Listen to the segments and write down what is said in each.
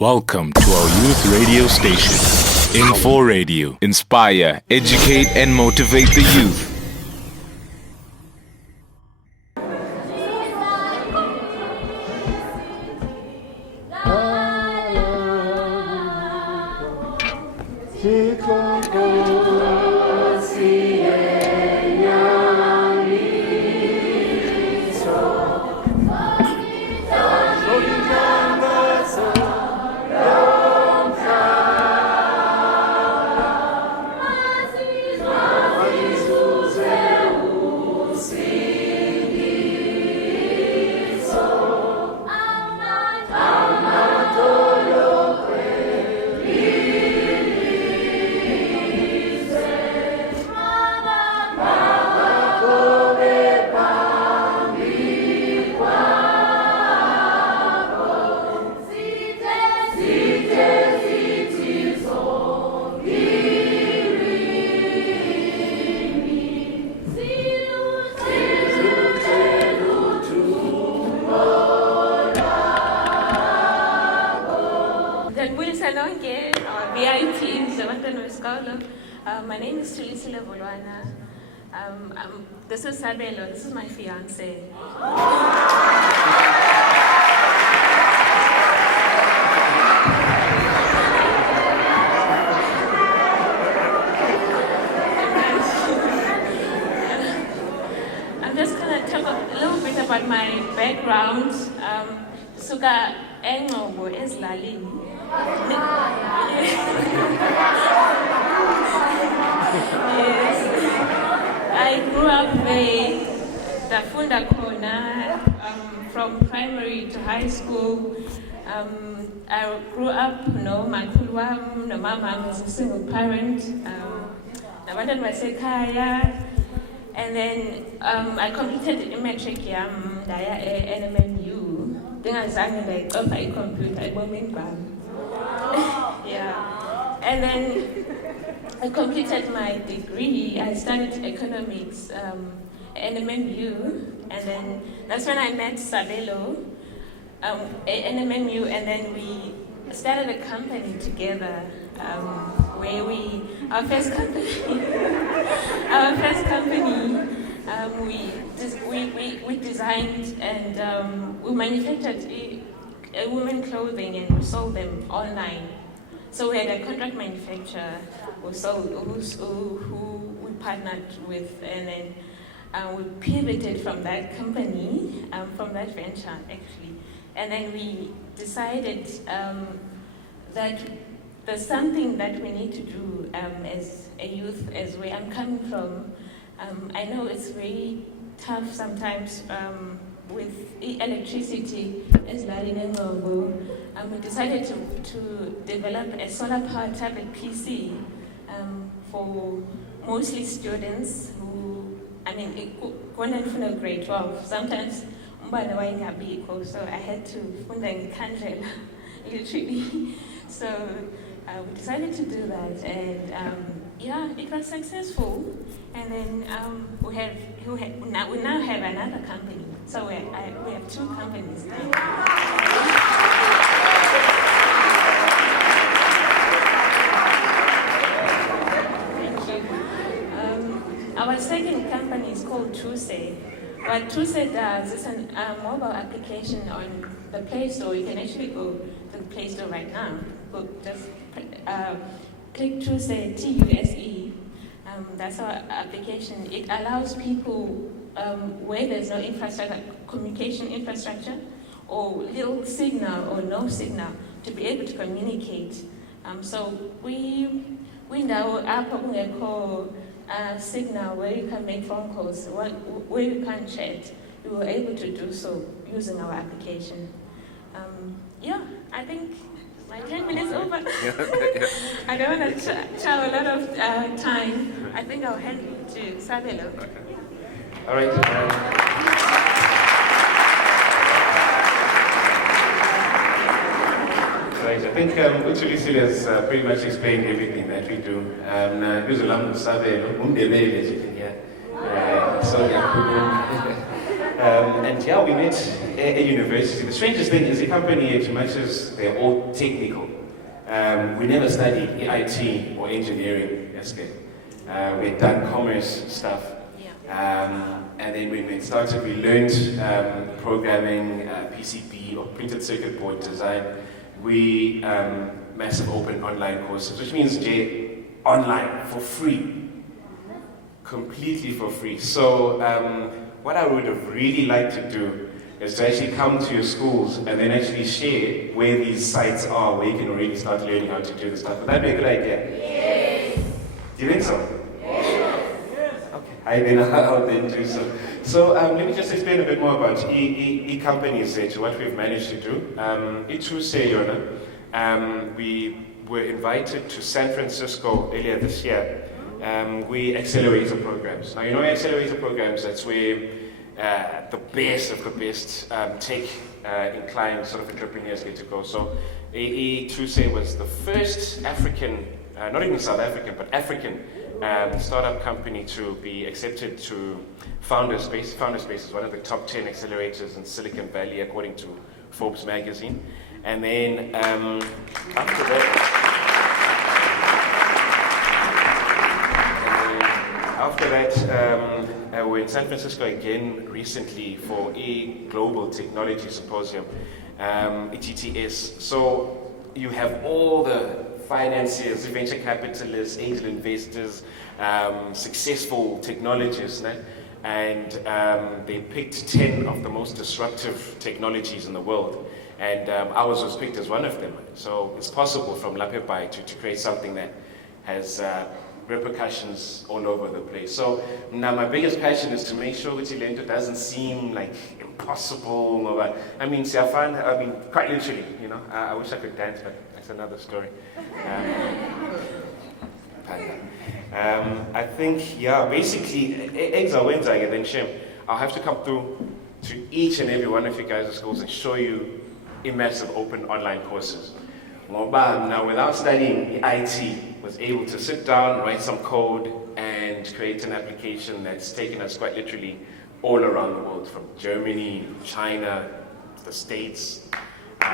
Welcome to our youth radio station, Info Radio. Inspire, educate, and motivate the youth. My name is Leyo. This is Sabelo. This is my fiance. I'm just gonna talk a little bit about my background. Suka engobo ezilalini. Yes, I grew up there, Dafunda Kona, from primary to high school. I grew up, my kulwam, no mama was a single parent. I wanted my sekaya, and then I completed the matric yam, NMMU. Then I sang and I got my computer, yeah, and then I completed my degree. I studied economics at NMMU, and then that's when I met Sabelo at NMMU, and then we started a company together where our first company, we designed and we manufactured women clothing and we sold them online. So we had a contract manufacturer who we partnered with, and then we pivoted from that company, from that venture actually, and then we decided that there's something that we need to do as a youth, as where I'm coming from. I know it's very tough sometimes with electricity as we decided to develop a solar-powered tablet PC for mostly students who, going in grade 12. Sometimes so I had to fund a literally. So we decided to do that, and it was successful. And then we now have another company. So we have two companies now. Our second company is called Tuse. What Tuse does is a mobile application on the Play Store. You can actually go to the Play Store right now. Just click Tuse, Tuse. That's our application. It allows people where there's no infrastructure, communication infrastructure, or little signal or no signal, to be able to communicate. So we now call signal where you can make phone calls, where you can chat. We were able to do so using our application. I think my 10 minutes over. I don't want to chow a lot of time. I think I'll hand it to Sabelo. Okay. All right. Right. I think Uchulisile has pretty much explained everything that we do. Usually, Sabelo, so And yeah, we met at a university. The strangest thing is the company, as much as they're all technical, we never studied IT or engineering. We had done commerce stuff. And then when we started, we learned programming, PCB or printed circuit board design. We massive open online courses, which means online for free, completely for free. So what I would have really liked to do is to actually come to your schools and then actually share where these sites are, where you can really start learning how to do this stuff. Would that be a good idea? Yes. Do you think so? I then I'll then do so. So let me just explain a bit more about e-companies to what we've managed to do. We were invited to San Francisco earlier this year. We accelerator programs. Now you know accelerator programs, that's where the best of the best tech inclined sort of entrepreneurs get to go. So Truse was the first African, not even South African, but African startup company to be accepted to Founderspace. Founderspace is one of the top 10 accelerators in Silicon Valley, according to Forbes magazine. And then after that, we're in San Francisco again recently for a global technology symposium, ETTS. So you have all the financiers, venture capitalists, angel investors, successful technologists, and they picked 10 of the most disruptive technologies in the world, and ours was picked as one of them. So it's possible from Lapepai to create something that has repercussions all over the place. So now my biggest passion is to make sure that Lento doesn't seem like impossible. I mean, quite literally, you know. I wish I could dance, but that's another story. I think, yeah, basically, eggs are wins, and then Shem. I'll have to come through to each and every one of you guys' schools and show you immersive open online courses. Now, without studying IT, was able to sit down, write some code, and create an application that's taken us quite literally all around the world, from Germany, China, the States, UK.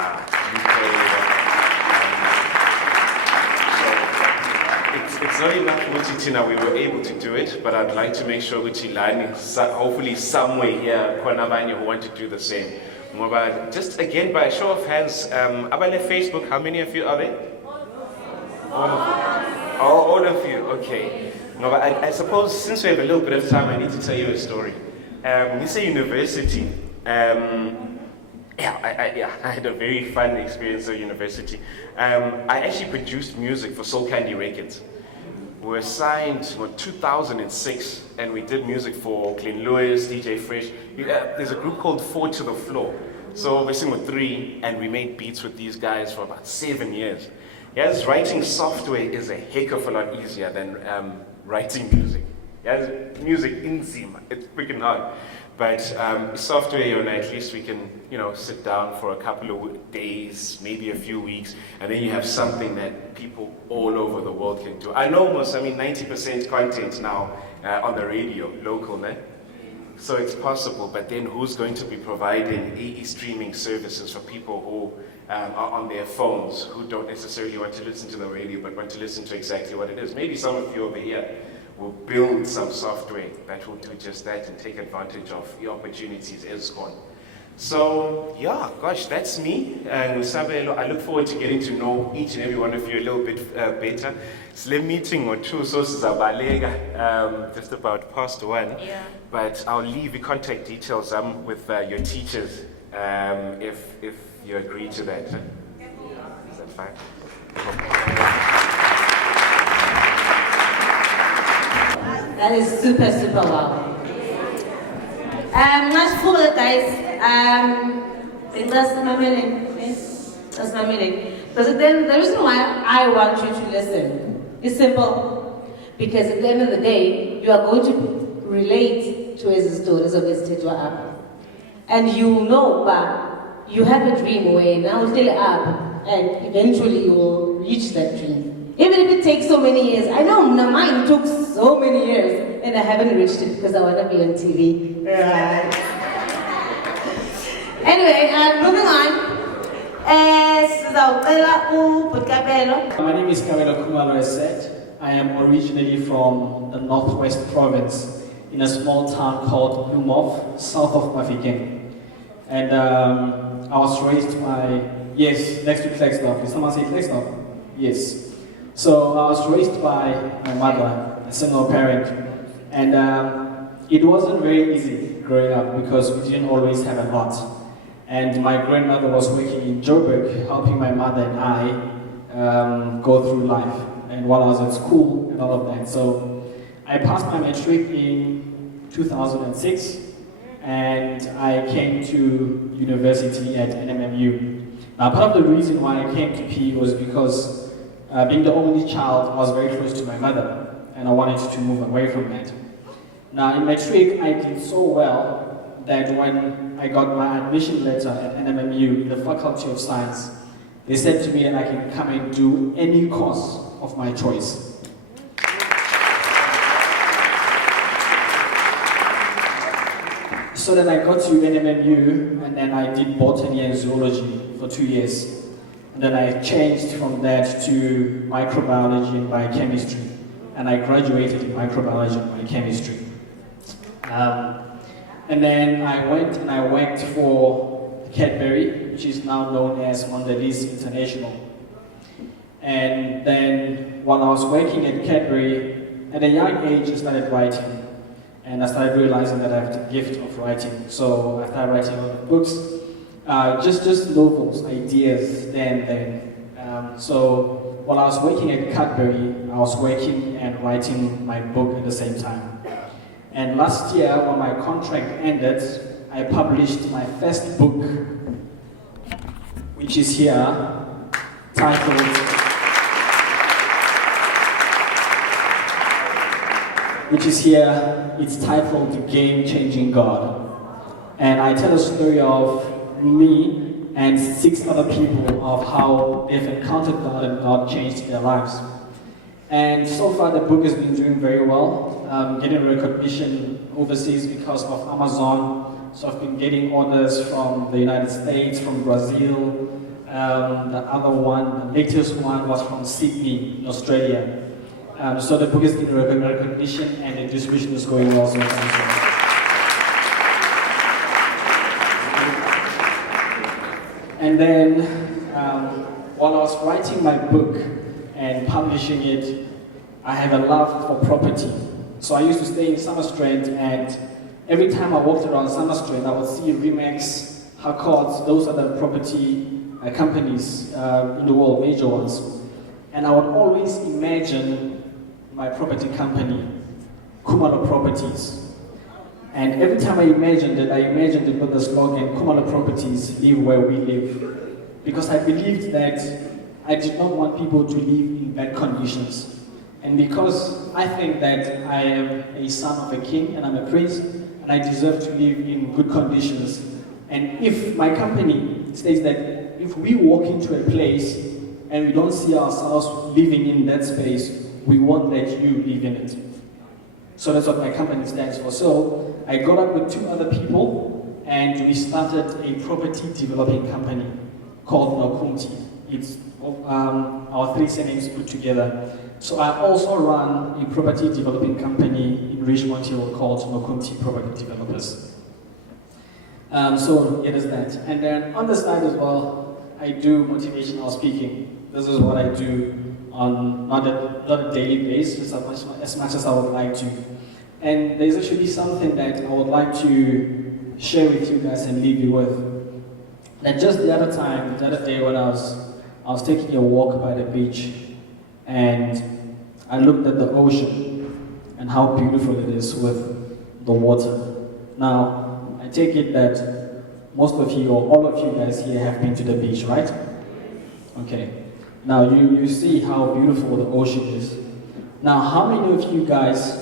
It's not enough Uchitina, we were able to do it, but I'd like to make sure Uchilani, hopefully somewhere here, Kwanabanya who want to do the same. Just again, by a show of hands, Abale Facebook, how many of you are there? All of you. All of you, okay. No, but I suppose since we have a little bit of time, I need to tell you a story. When you say university, I had a very fun experience at university. I actually produced music for Soul Candy Records. We were signed in 2006, and we did music for Clean Lewis, DJ Fresh. There's a group called 4 to the Floor. So we sing with 3, and we made beats with these guys for about 7 years. Yes, writing software is a heck of a lot easier than writing music. Yes, music in Zima, it's freaking hard. But software, at least we can, sit down for a couple of days, maybe a few weeks, and then you have something that people all over the world can do. I know 90% content now on the radio, local, so it's possible, but then who's going to be providing AE streaming services for people who are on their phones, who don't necessarily want to listen to the radio, but want to listen to exactly what it is? Maybe some of you over here will build some software that will do just that and take advantage of the opportunities ESCON. So, yeah, gosh, that's me. And I look forward to getting to know each and every one of you a little bit better. Slim meeting or two sources of Balega, just about past 1. Yeah. But I'll leave the contact details with your teachers if you agree to that. Is that fine? That is super, super wow. Much for the guys. That's my meaning. That's my meaning. Because then the reason why I want you to listen is simple. Because at the end of the day, you are going to relate to his stories of his Tetwa app. And you know, but you have a dream where now still up, and eventually you will reach that dream. Even if it takes so many years. I know mine took so many years and I haven't reached it because I want to be on TV. Right. Anyway, moving on. My name is Kabelo Kumalo, as said. I am originally from the Northwest Province in a small town called Lumov, south of Mafikeng. And I was raised by, yes, next to Flagstaff. Did someone say Flagstaff? Yes. So I was raised by my mother, a single parent. And it wasn't very easy growing up because we didn't always have a lot. And my grandmother was working in Joburg, helping my mother and I go through life, and while I was at school and all of that. So I passed my matric in 2006, and I came to university at NMMU. Now, part of the reason why I came to PE was because being the only child, I was very close to my mother, and I wanted to move away from that. Now, in matric, I did so well that when I got my admission letter at NMMU in the Faculty of Science, they said to me that I can come and do any course of my choice. So then I got to NMMU, and then I did botany and zoology for 2 years. And then I changed from that to microbiology and biochemistry, and I graduated in microbiology and biochemistry. And then I went and I worked for Cadbury, which is now known as Mondelez International. And then while I was working at Cadbury, at a young age I started writing. And I started realizing that I have the gift of writing. So I started writing a lot of books, just novels, ideas, then. So while I was working at Cadbury, I was working and writing my book at the same time. And last year, when my contract ended, I published my first book, which is here, titled it's titled The Game-Changing God. And I tell a story of me and 6 other people of how they've encountered God and God changed their lives. And so far the book has been doing very well, getting recognition overseas because of Amazon. So I've been getting orders from the United States, from Brazil. The other one, the latest one, was from Sydney, in Australia. So the book is getting recognition and the distribution is going well so far. And then, while I was writing my book and publishing it, I have a love for property. So I used to stay in Summerstrand, and every time I walked around Summerstrand, I would see Remax, Harcourts. Those are the property companies in the world, major ones. And I would always imagine my property company, Kumalo Properties. And every time I imagined it with the slogan, Kumalo Properties, live where we live. Because I believed that I did not want people to live in bad conditions. And because I think that I am a son of a king and I'm a prince, and I deserve to live in good conditions. And if my company states that if we walk into a place and we don't see ourselves living in that space, we won't let you live in it. So that's what my company stands for. So I got up with 2 other people and we started a property developing company called Nokumti. It's our 3 surnames put together. So I also run a property developing company in Richmond Hill called Nokumti Property Developers. So it is that. And then on the side as well, I do motivational speaking. This is what I do on not a daily basis as much as I would like to. And there's actually something that I would like to share with you guys and leave you with. That just the other day when I was taking a walk by the beach, and I looked at the ocean and how beautiful it is with the water. Now, I take it that most of you or all of you guys here have been to the beach, right? Okay. Now, you see how beautiful the ocean is. Now, how many of you guys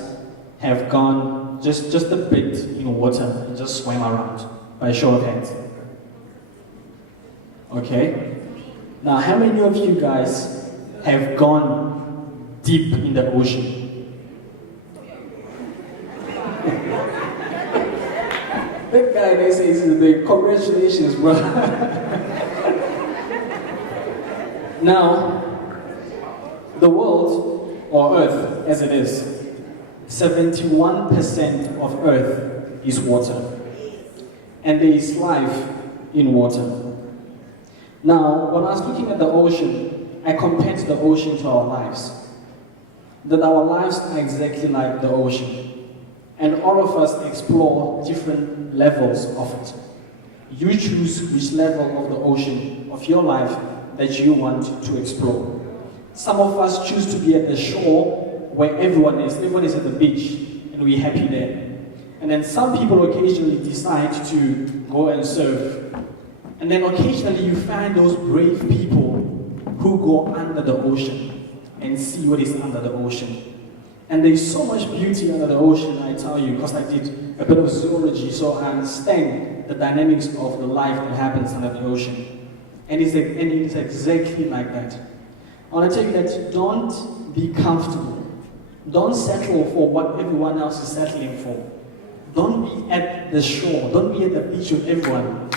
have gone just a bit in water and just swam around by show of hands? Okay. Now, how many of you guys have gone deep in the ocean? That guy, they say, is in there. Congratulations, bro. Now, the world, or Earth as it is, 71% of Earth is water. And there is life in water. Now, when I was looking at the ocean, I compared the ocean to our lives. That our lives are exactly like the ocean. And all of us explore different levels of it. You choose which level of the ocean of your life that you want to explore. Some of us choose to be at the shore where everyone is. Everyone is at the beach and we're happy there. And then some people occasionally decide to go and surf. And then occasionally you find those brave people who go under the ocean and see what is under the ocean. And there's so much beauty under the ocean, I tell you, because I did a bit of zoology, so I understand the dynamics of the life that happens under the ocean. And it's exactly like that. I want to tell you that don't be comfortable. Don't settle for what everyone else is settling for. Don't be at the shore. Don't be at the beach with everyone.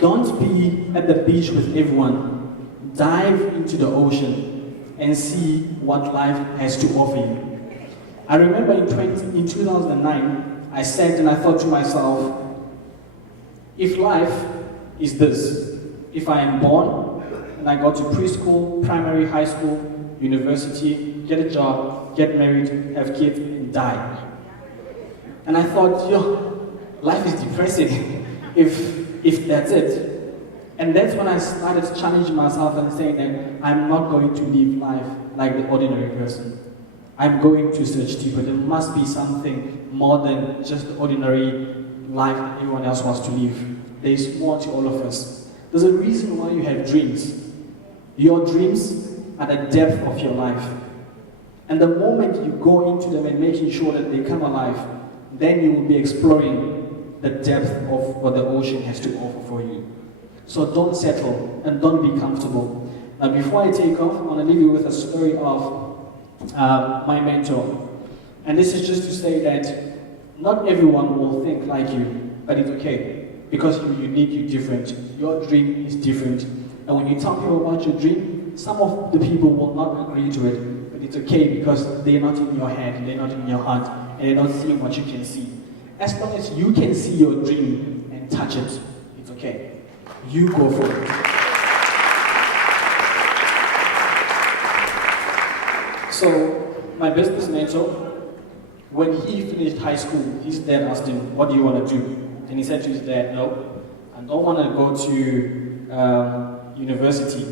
Don't be at the beach with everyone. Dive into the ocean and see what life has to offer you. I remember in 2009, I sat and I thought to myself, if life is this, if I am born and I go to preschool, primary, high school, university, get a job, get married, have kids, and die. And I thought, life is depressing if that's it. And that's when I started challenging myself and saying that I'm not going to live life like the ordinary person. I'm going to search deeper. There must be something more than just the ordinary life that everyone else wants to live. There is more to all of us. There's a reason why you have dreams. Your dreams are the depth of your life. And the moment you go into them and making sure that they come alive, then you will be exploring the depth of what the ocean has to offer for you. So don't settle and don't be comfortable. Now before I take off, I want to leave you with a story of my mentor. And this is just to say that not everyone will think like you, but it's okay. Because you're unique, you're different. Your dream is different. And when you tell people about your dream, some of the people will not agree to it. But it's okay because they're not in your head, they're not in your heart, and they're not seeing what you can see. As long as you can see your dream and touch it, it's okay. You go for it. So, my business mentor, when he finished high school, his dad asked him, what do you want to do? And he said to his dad, no, I don't want to go to university,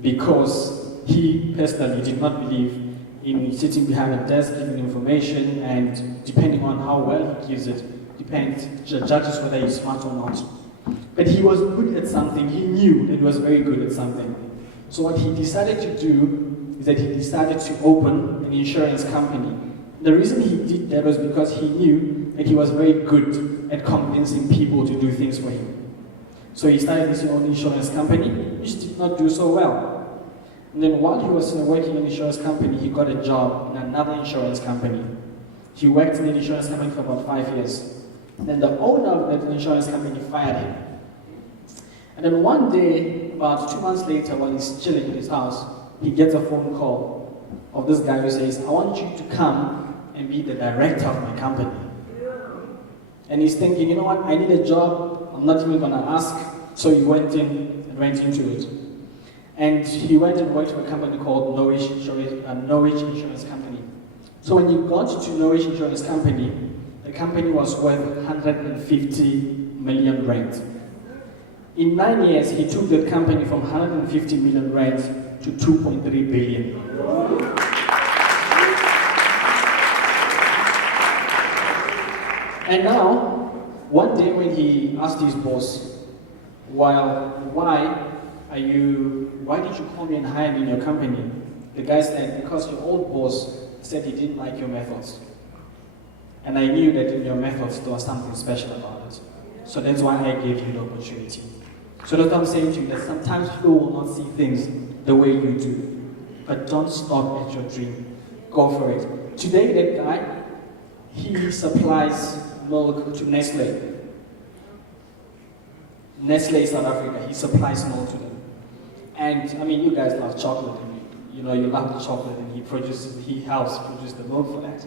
because he personally did not believe in sitting behind a desk giving information, and depending on how well he gives it, judges whether he's smart or not. But he was good at something. He knew that he was very good at something. So what he decided to do is that he decided to open an insurance company. The reason he did that was because he knew that he was very good at convincing people to do things for him. So he started his own insurance company, which did not do so well. And then while he was working in an insurance company, he got a job in another insurance company. He worked in an insurance company for about 5 years. Then the owner of that insurance company fired him. And then one day, about 2 months later, while he's chilling in his house, he gets a phone call of this guy who says, I want you to come and be the director of my company. And he's thinking, you know what, I need a job, I'm not even going to ask. So he went into it. And he went and worked for a company called Norwich Insurance Company. So when he got to Norwich Insurance Company, the company was worth 150 million rand. In 9 years, he took the company from 150 million rand to 2.3 billion. And now, one day when he asked his boss, why did you call me and hire me in your company? The guy said, because your old boss said he didn't like your methods. And I knew that in your methods there was something special about it. So that's why I gave you the opportunity. So that's what I'm saying to you, that sometimes people will not see things the way you do. But don't stop at your dream. go for it. Today, that guy, he supplies milk to Nestle. Nestle South Africa, he supplies milk to them. And I mean, you guys love chocolate, and you know, you love the chocolate, and he helps produce the milk for that.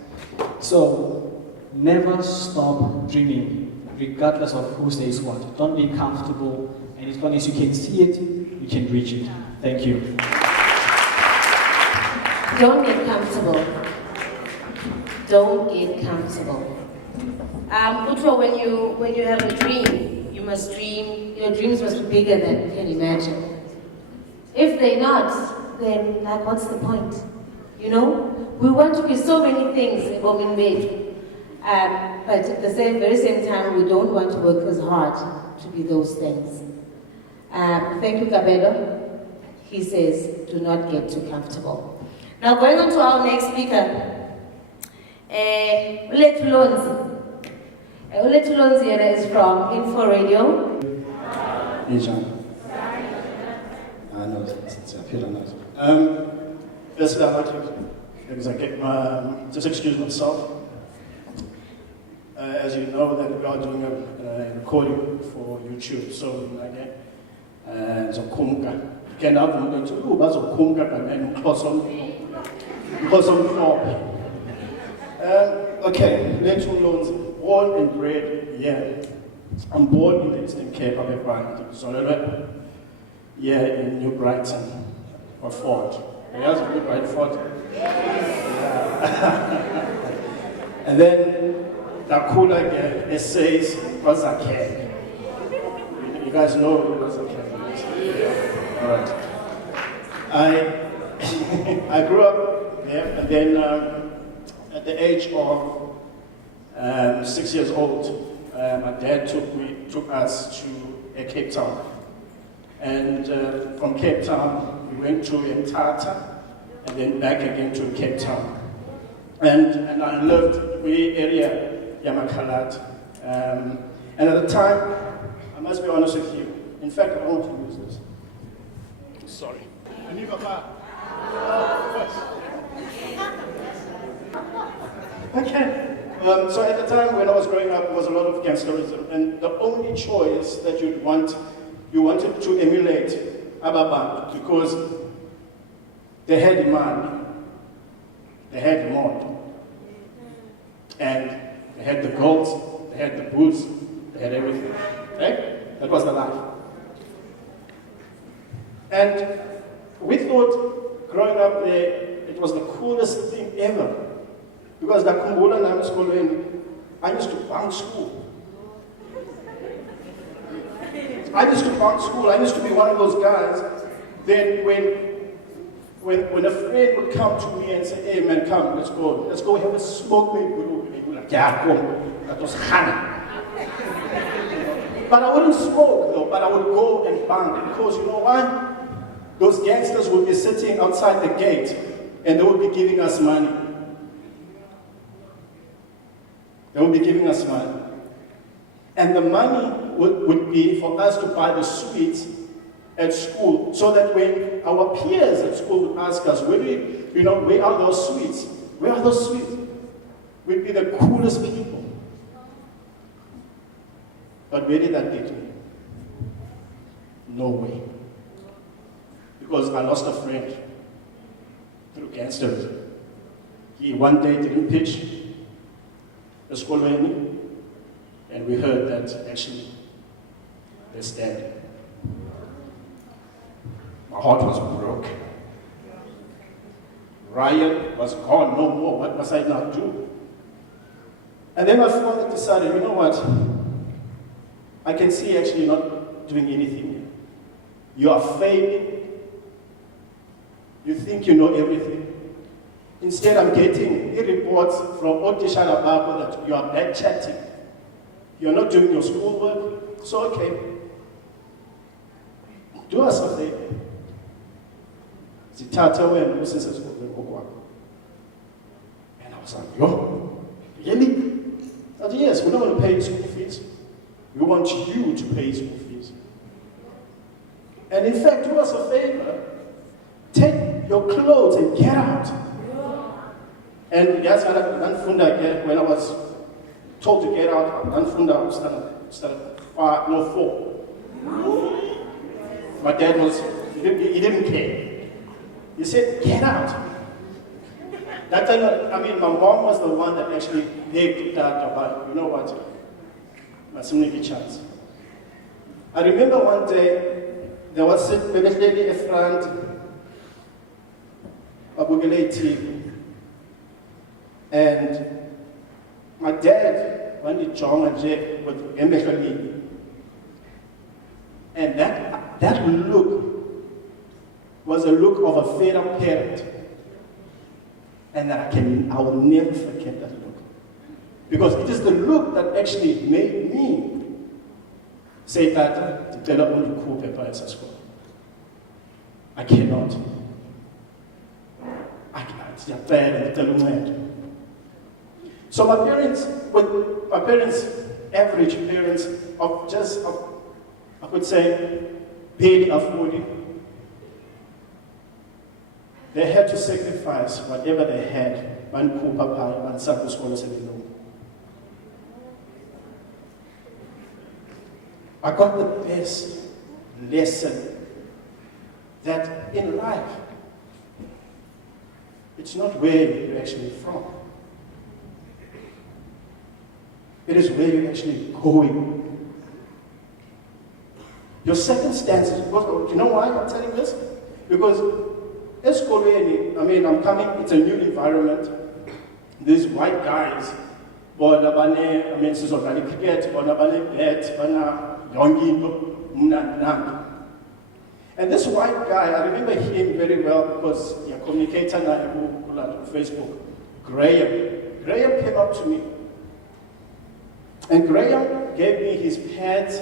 So, never stop dreaming, regardless of who says what. Don't be comfortable, and as long as you can see it, you can reach it. Thank you. Don't get comfortable. Don't get comfortable. Kutwa, when you have a dream, you must dream. Your dreams must be bigger than you can imagine. If they're not, then like, what's the point? You know, we want to be so many things in women made, but at the very same time, we don't want to work as hard to be those things. Thank you, Kabedo. He says, do not get too comfortable. Now, going on to our next speaker, Ulethu Lonzi. Ulethu Lonzi is from Info Radio. Hey, John. I know, it's a feel nice. Firstly, I'd like to, because I get just excuse myself. As you know, that we are doing a recording for YouTube, so again, Zokumka. Can have them go to Bazokumka and then close on floor. Okay, Leyo Lonzi, born and bred here. I'm born in the Eastern Cape of Afrika, in New Brighton, or Fort. Yes, New Brighton Fort. And then Dakula essays was a care. You guys know what was a care. All right. I grew up there, and then at the age of 6 years old, my dad took us to Cape Town. And from Cape Town, we went to Mthatha, and then back again to Cape Town. And I lived the area, Yamakhalat. And at the time, I must be honest with you, in fact, I want to use this. Sorry. Okay. So at the time when I was growing up, there was a lot of gangsterism, and the only choice that you wanted to emulate Ababa, because they had money, they had mod, and they had the gold, they had the boots, they had everything. Right? That was the life. And we thought, growing up there, it was the coolest thing ever. Because the Kumbula Nam School, I used to bunk school. I used to be one of those guys. Then when a friend would come to me and say, hey man, come, let's go have a smoke with me. Like, yeah, come. That was honey. But I wouldn't smoke though, but I would go and bunk, because you know why? Those gangsters would be sitting outside the gate and they would be giving us money. They would be giving us money. And the money would be for us to buy the sweets at school, so that when our peers at school would ask us, where are those sweets? Where are those sweets? We'd be the coolest people. But where did that get me? No way. Because I lost a friend through gangsterism. He one day didn't pitch the school venue, and we heard that actually they're dead. My heart was broken. Ryan was gone, no more. What must I now do? And then my father decided, you know what? I can see actually not doing anything. You are failing. You think you know everything. Instead, I'm getting reports from Otishana Babo that you are back chatting. You're not doing your schoolwork. So, okay. Do us a favor. And I was like, yo, really? I said, yes, we don't want to pay school fees. We want you to pay school fees. And in fact, do us a favor. Take your clothes and get out. And yes, when I was told to get out, I started 4. My dad he didn't care. He said, get out. That time, my mom was the one that actually begged Dad about, you know what, let's make a chance. I remember one day, there was a lady in front of TV, and my dad went to John and Jay with Emily. And that look was a look of a fed-up parent. And I will never forget that look. Because it is the look that actually made me say that to tell only cool paper at school. I cannot. So my parents, average parents of I could say, barely affording, they had to sacrifice whatever they had, one poor papa, one Sunday school said no. I got the best lesson that in life, it's not where you're actually from. It is where you're actually going. Your circumstances, because, you know why I'm telling this? Because I'm coming, it's a new environment. These white guys, cricket, and this white guy, I remember him very well because he communicated on Facebook. Graham came up to me. And Graham gave me his pads,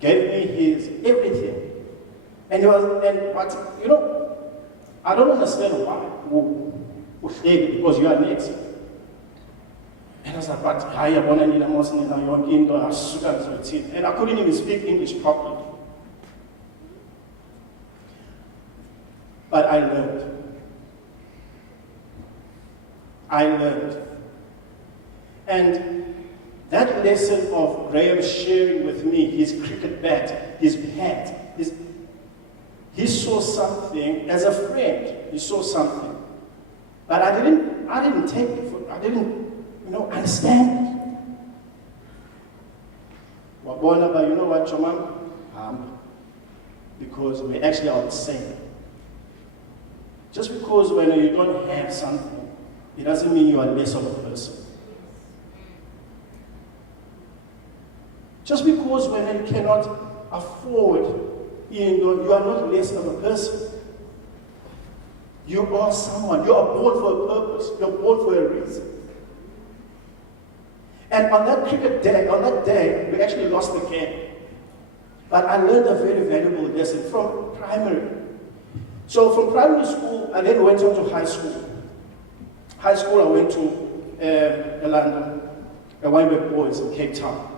gave me his everything. And he was, I don't understand why. Because you are next. And I was like, but I want to need a most and I couldn't even speak English properly. But I learned. And that lesson of Graham sharing with me his cricket bat, his hat, he saw something as a friend. He saw something, but I didn't take it. I didn't, understand it. But you know what, Chomam? Because we actually are the same. Just because when you don't have something, it doesn't mean you are less of a person. Just because when you cannot afford, you are not less of a person. You are someone. You are born for a purpose. You are born for a reason. And on that day, we actually lost the game. But I learned a very valuable lesson from primary. So from primary school, I then went on to high school. High school, I went to London, the Weinberg Boys in Cape Town.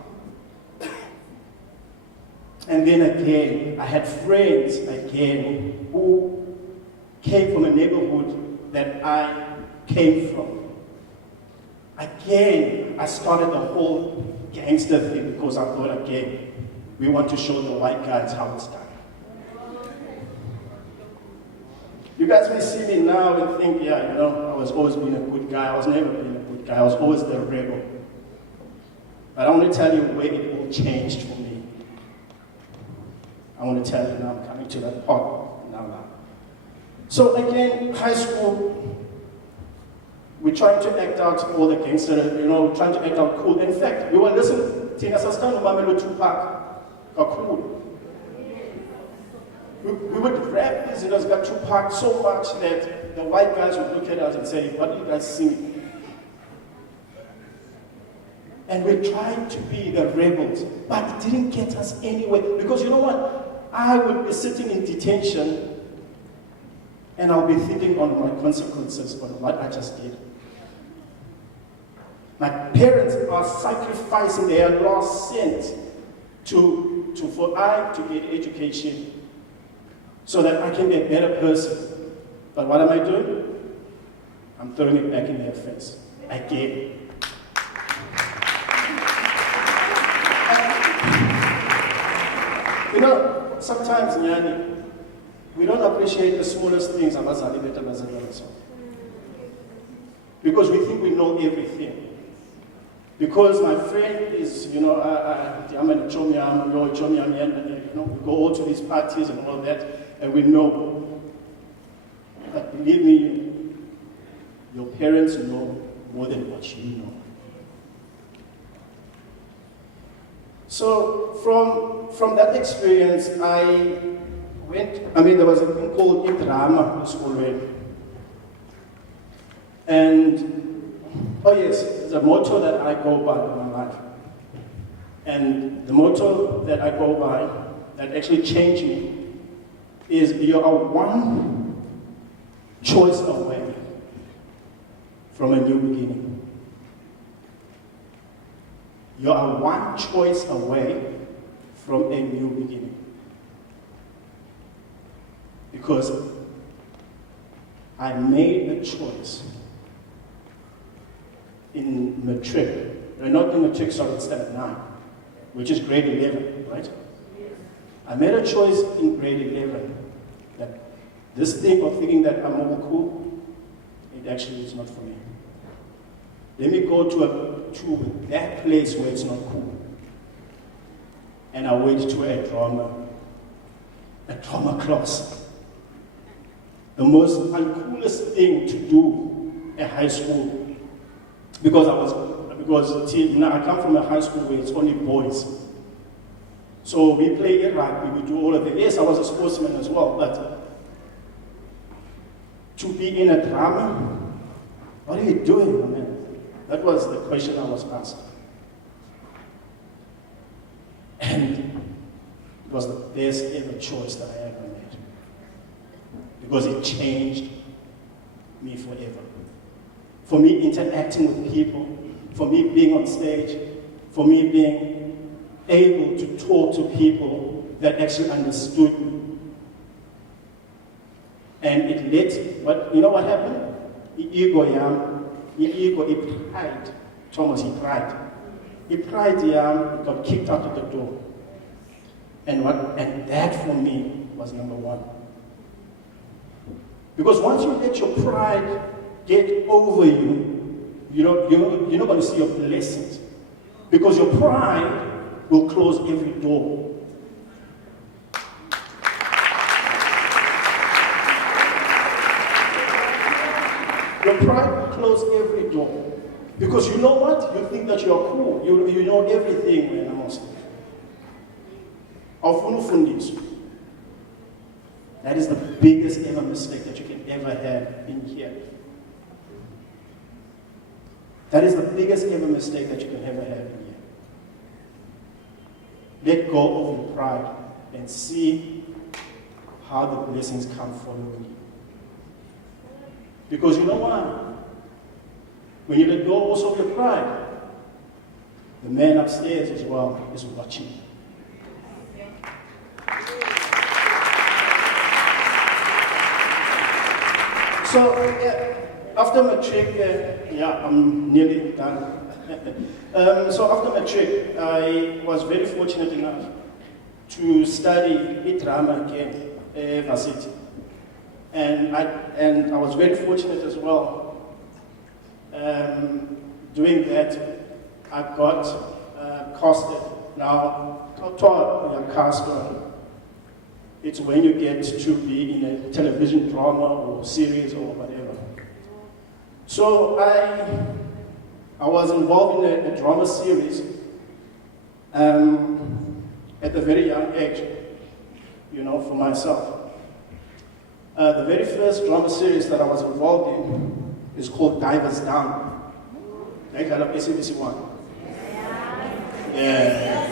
And then again, I had friends again who came from a neighborhood that I came from. Again, I started the whole gangster thing because I thought, again, we want to show the white guys how it's done. You guys may see me now and think, I was always being a good guy. I was never being a good guy. I was always the rebel. But I want to tell you where it all changed for me. I want to tell you now, I'm coming to that part now. So again, high school, we're trying to act out all the gangster, trying to act out cool. In fact, we were listening to Tina Sastan Mamelo Tupac, cool. We would rap this, got Tupac so much that the white guys would look at us and say, what are you guys singing? And we tried to be the rebels, but it didn't get us anywhere. Because you know what? I would be sitting in detention and I'll be thinking on my consequences, on what I just did. My parents are sacrificing their last cent for I to get education so that I can be a better person. But what am I doing? I'm throwing it back in their face. Again. You know, sometimes, Nyani, we don't appreciate the smallest things because we think we know everything. Because my friend is, you know, we go all to these parties and all that, and we know. But believe me, your parents know more than what you know. So from that experience, there was a thing called drama in school. And, oh yes, there's a motto that I go by in my life. And the motto that I go by, that actually changed me, is you are one choice away from a new beginning. You are one choice away from a new beginning. Because I made a choice in matric, not in matric, sorry, it's standard 9, which is grade 11, right? I made a choice in grade 11 that this thing of thinking that I'm all cool, it actually is not for me. Let me go to that place where it's not cool. And I went to a drama class. The most uncoolest thing to do at high school, because I come from a high school where it's only boys. So we play rugby, we do all of it. Yes, I was a sportsman as well, but to be in a drama, what are you doing, man? That was the question I was asked. And it was the best ever choice that I ever made. Because it changed me forever. For me interacting with people, for me being on stage, for me being able to talk to people that actually understood me. And it led, you know what happened? The ego, it pride. Thomas, he cried. He cried, got kicked out of the door. And that for me was number one. Because once you let your pride get over you, you're not going to see your blessings. Because your pride will close every door. Your pride will close every door. Because you know what? You think that you are cool. You know everything, man. That is the biggest ever mistake that you can ever have in here. That is the biggest ever mistake that you can ever have in here. Let go of your pride and see how the blessings come following you. Because you know what? When you let go also of your pride, the man upstairs as well is watching. So, after matric, I'm nearly done. So after matric, I was very fortunate enough to study drama again at varsity. And I was very fortunate as well. Doing that, I got casted. Now, casted. It's when you get to be in a television drama or series or whatever. So I was involved in a drama series at a very young age, for myself. The very first drama series that I was involved in is called Divers Down. Right? I love SABC 1. Yeah.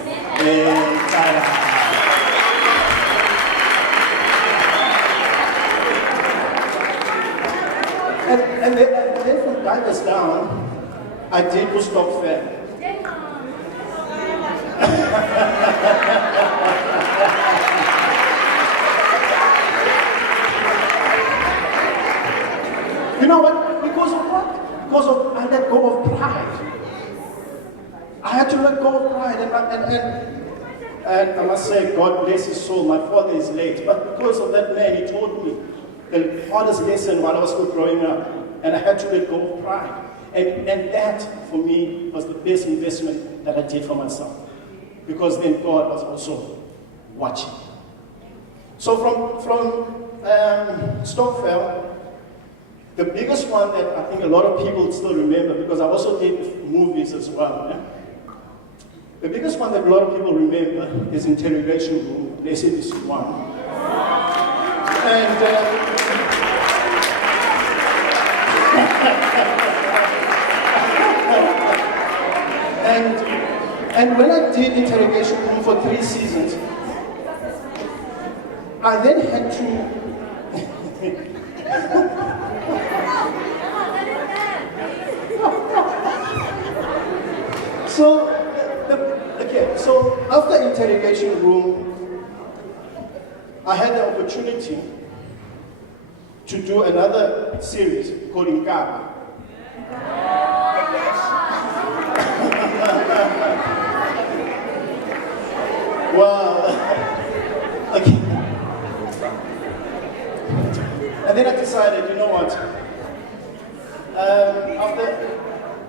And then from Divers Down, I did Woodstock Fair. You know what? Because of and I must say, God bless his soul, my father is late. But because of that man, he taught me the hardest lesson while I was still growing up. And I had to let go of pride. And that, for me, was the best investment that I did for myself. Because then God was also watching. So from Stokvel, the biggest one that I think a lot of people still remember, because I also did movies as well. Yeah? The biggest one that a lot of people remember is Interrogation Room, SABC 1. And when I did Interrogation Room for 3 seasons, I then had to So after Interrogation Room, I had the opportunity to do another series called Inkaba. Wow. Okay. And then I decided, you know what?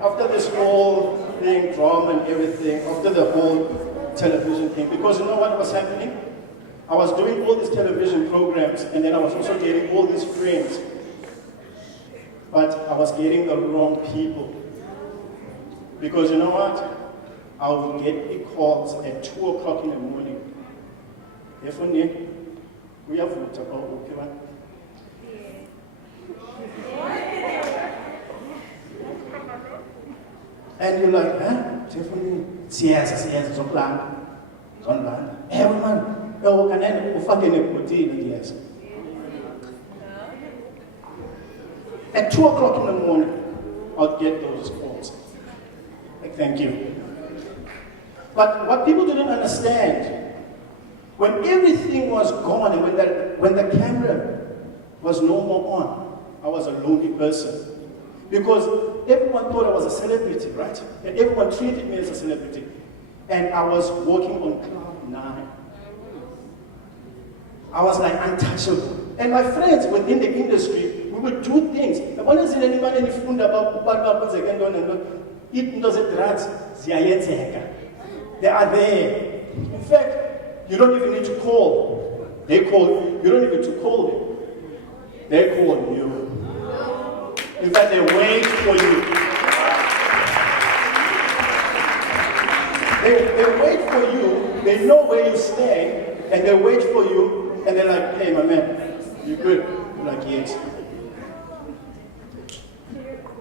After this whole thing, drama and everything, after the whole television thing, because you know what was happening? I was doing all these television programs, and then I was also getting all these friends. But I was getting the wrong people. Because you know what? I would get calls at 2 o'clock in the morning. We have and you're like, huh? Yes, it's on land. It's on land. Everyone, and then we fucking yes. At 2 o'clock in the morning, I'd get those calls. Like, thank you. But what people didn't understand, when everything was gone and when the camera was no more on, I was a lonely person. Because everyone thought I was a celebrity, right? And everyone treated me as a celebrity. And I was walking on cloud 9. I was like untouchable. And my friends within the industry, we would do things. They are there. In fact, you don't even need to call. They call you. You don't even need to call them. They call you. In fact, they wait for you. They wait for you. They know where you stay, and they wait for you. And they're like, "Hey, my man, you good?" You're like, "Yes."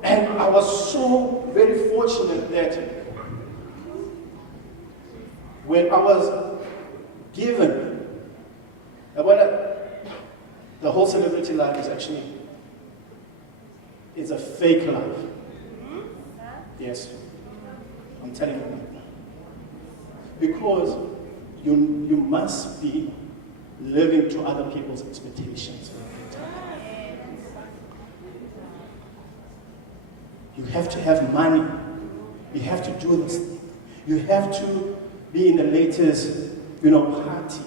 And I was so very fortunate that when I was given, the whole celebrity life is actually, it's a fake life. Yes, I'm telling you. Because you must be living to other people's expectations. You have to have money. You have to do this thing. You have to be in the latest, party.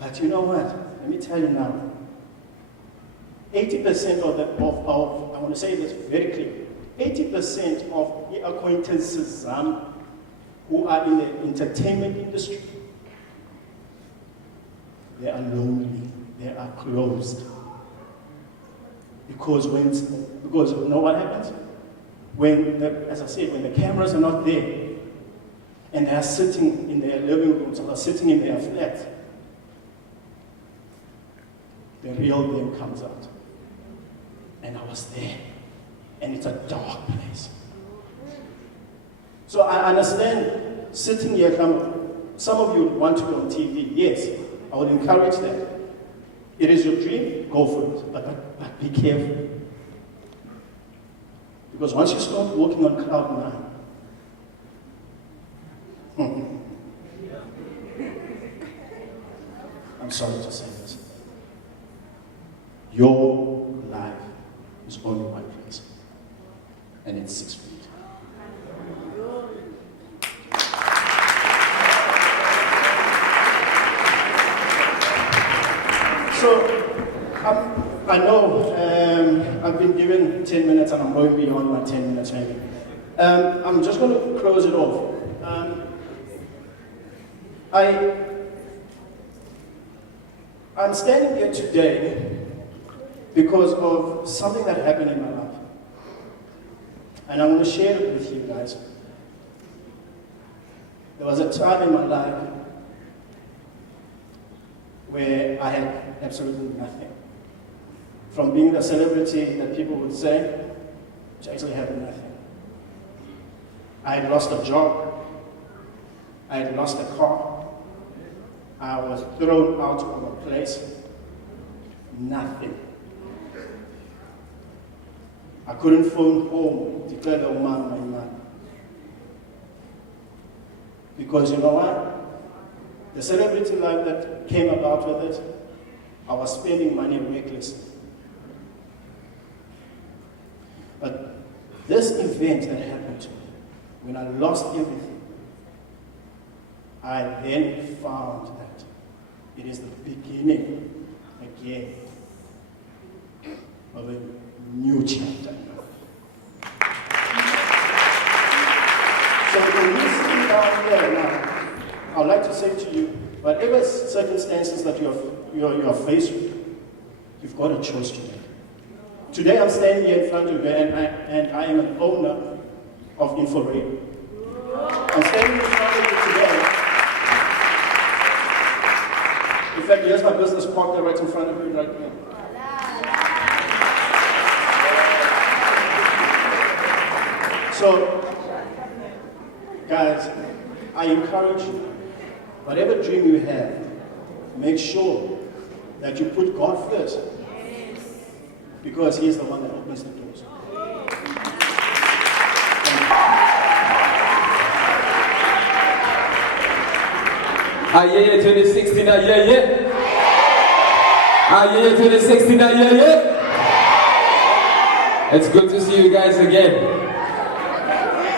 But you know what? Let me tell you now. 80% of I want to say this very clearly. 80% of the acquaintances who are in the entertainment industry, they are lonely. They are closed. Because you know what happens? As I said, when the cameras are not there, and they are sitting in their living rooms or sitting in their flat, the real them comes out. And I was there. And it's a dark place. So I understand sitting here, some of you want to go on TV. Yes, I would encourage that. It is your dream, go for it. But be careful. Because once you start walking on cloud 9, I'm sorry to say this. Your life is only one place. And it's 6 feet. I know I've been given 10 minutes and I'm going beyond my 10 minutes maybe. I'm just going to close it off. I'm standing here today because of something that happened in my life. And I want to share it with you guys. There was a time in my life where I had absolutely nothing. From being the celebrity that people would say, to actually having nothing. I had lost a job. I had lost a car. I was thrown out of a place. Nothing. I couldn't phone home, declare the woman my man. Because you know what? The celebrity life that came about with it, I was spending money recklessly. But this event that happened to me, when I lost everything, I then found that it is the beginning again of a new chapter. So when you sit down here now, I'd like to say to you, whatever circumstances that you are faced with, you've got a choice to make. Today I'm standing here in front of you and I am an owner of InfoRadio. I'm standing in front of you today. In fact, here's my business partner right in front of you right now. So, guys, I encourage you, whatever dream you have, make sure that you put God first. Because He is the one that opens the doors. Yeah, 2016, yeah. 2016, yeah. It's good to see you guys again.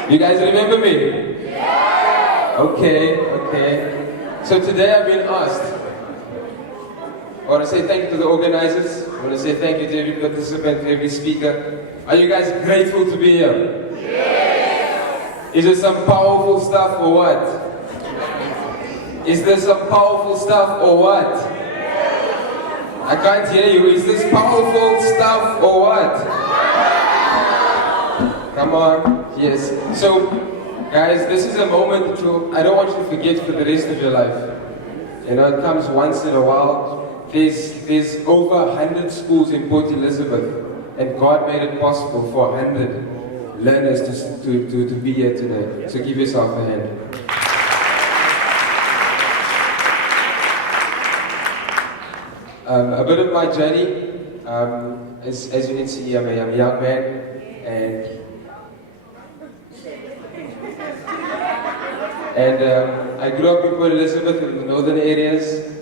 You guys remember me? Yeah. Okay. So today I've been asked. I want to say thank you to the organizers. I want to say thank you to every participant, to every speaker. Are you guys grateful to be here? Yes. Is it some powerful stuff or what? Is there some powerful stuff or what? I can't hear you. Is this powerful stuff or what? Come on. Yes. So, guys, this is a moment I don't want you to forget for the rest of your life. You know, it comes once in a while. There's over 100 schools in Port Elizabeth, and God made it possible for 100 learners to be here today. So give yourself a hand. A bit of my journey, as you can see, I'm a young man, and I grew up in Port Elizabeth in the northern areas,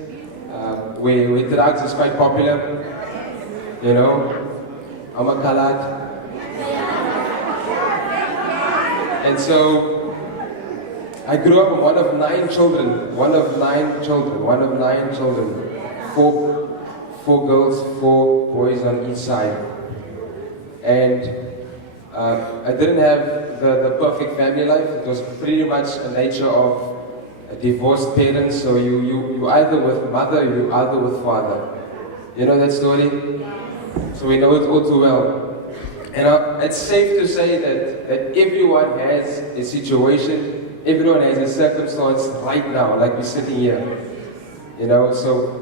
where drugs is quite popular. You know, I'm a Kalat. And so, I grew up one of 9 children. Four girls, 4 boys on each side. And I didn't have the perfect family life. It was pretty much a nature of divorced parents, so you either with mother, you either with father. You know that story? So we know it all too well. And it's safe to say that everyone has a situation, everyone has a circumstance right now, like we're sitting here. You know, so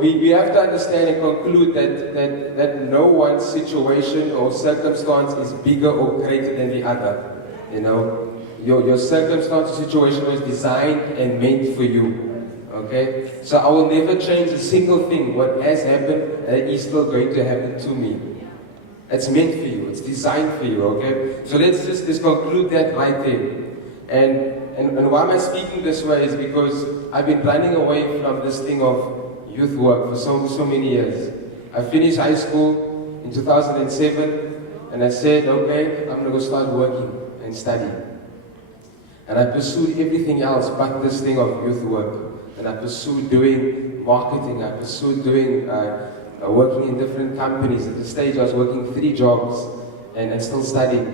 we have to understand and conclude that no one situation or circumstance is bigger or greater than the other. You know, your circumstance or situation was designed and meant for you. Okay? So I will never change a single thing. What has happened is still going to happen to me. It's meant for you. It's designed for you. Okay? So let's just conclude that right there. And why am I speaking this way is because I've been running away from this thing of youth work for so many years. I finished high school in 2007 and I said, okay, I'm going to go start working and study. And I pursued everything else but this thing of youth work. And I pursued doing marketing. I pursued working in different companies. At the stage I was working 3 jobs and still studying.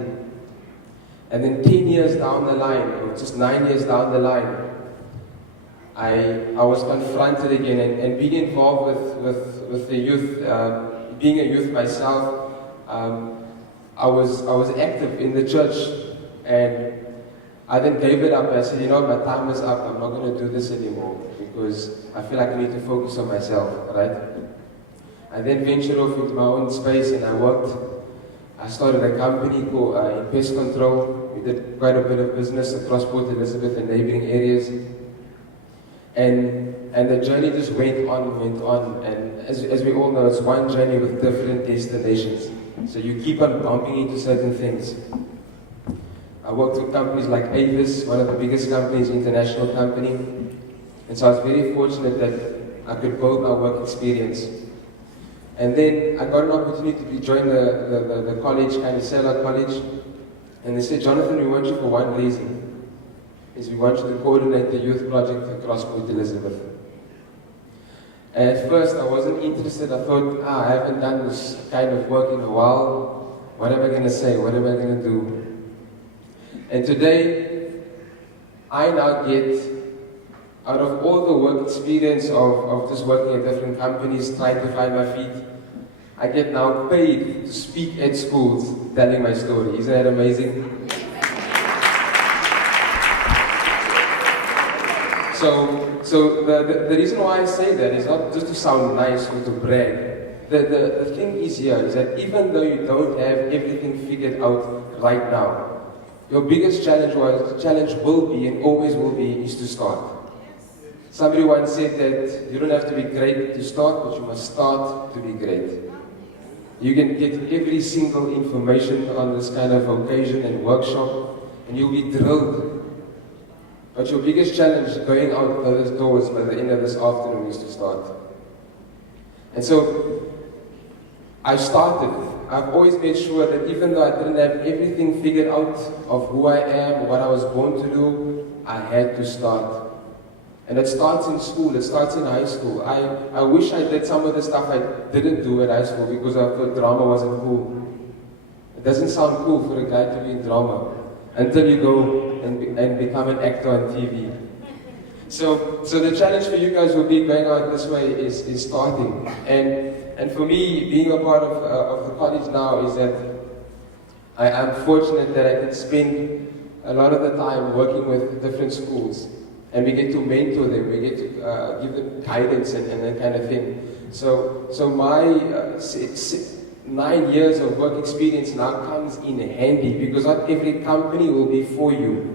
And then 10 years down the line, or just 9 years down the line, I was confronted again and being involved with the youth, being a youth myself, I was active in the church, and I then gave it up. I said, you know, my time is up. I'm not going to do this anymore because I feel like I need to focus on myself, right? I then ventured off into my own space and I worked. I started a company called in pest control. We did quite a bit of business across Port Elizabeth and neighboring areas. And the journey just went on. And as we all know, it's one journey with different destinations. So you keep on bumping into certain things. I worked with companies like Avis, one of the biggest companies, international company. And so I was very fortunate that I could build my work experience. And then I got an opportunity to join the college, kind of sell-out college. And they said, Jonathan, we want you for one reason. Is we want you to coordinate the youth project across Port Elizabeth. And at first I wasn't interested. I thought, I haven't done this kind of work in a while. What am I going to say? What am I going to do? And today, I now get, out of all the work experience of just working at different companies, trying to find my feet, I get now paid to speak at schools telling my story. Isn't that amazing? So the reason why I say that is not just to sound nice or to brag. The thing is here is that even though you don't have everything figured out right now, your biggest challenge will be and always will be is to start. Somebody once said that you don't have to be great to start, but you must start to be great. You can get every single information on this kind of occasion and workshop, and you'll be drilled. But your biggest challenge going out those doors by the end of this afternoon is to start. And so, I started. I've always made sure that even though I didn't have everything figured out of who I am, what I was born to do, I had to start. And it starts in school, it starts in high school. I wish I did some of the stuff I didn't do at high school because I thought drama wasn't cool. It doesn't sound cool for a guy to be in drama until you go and become an actor on TV. So the challenge for you guys will be going out this way is starting. And for me, being a part of the college now is that I'm fortunate that I can spend a lot of the time working with different schools. And we get to mentor them, we get to give them guidance and that kind of thing. So my 9 years of work experience now comes in handy because not every company will be for you.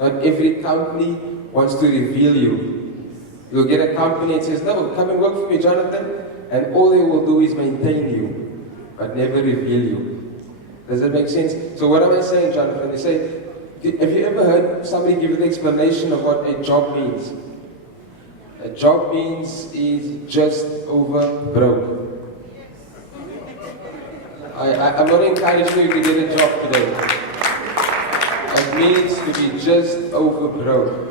Not every company wants to reveal you. You'll get a company that says, no, come and work for me, Jonathan, and all they will do is maintain you, but never reveal you. Does that make sense? So what am I saying, Jonathan? They say, have you ever heard somebody give an explanation of what a job means? A job means is just over broke. I'm not encouraging you to get a job today. It means to be just over broke.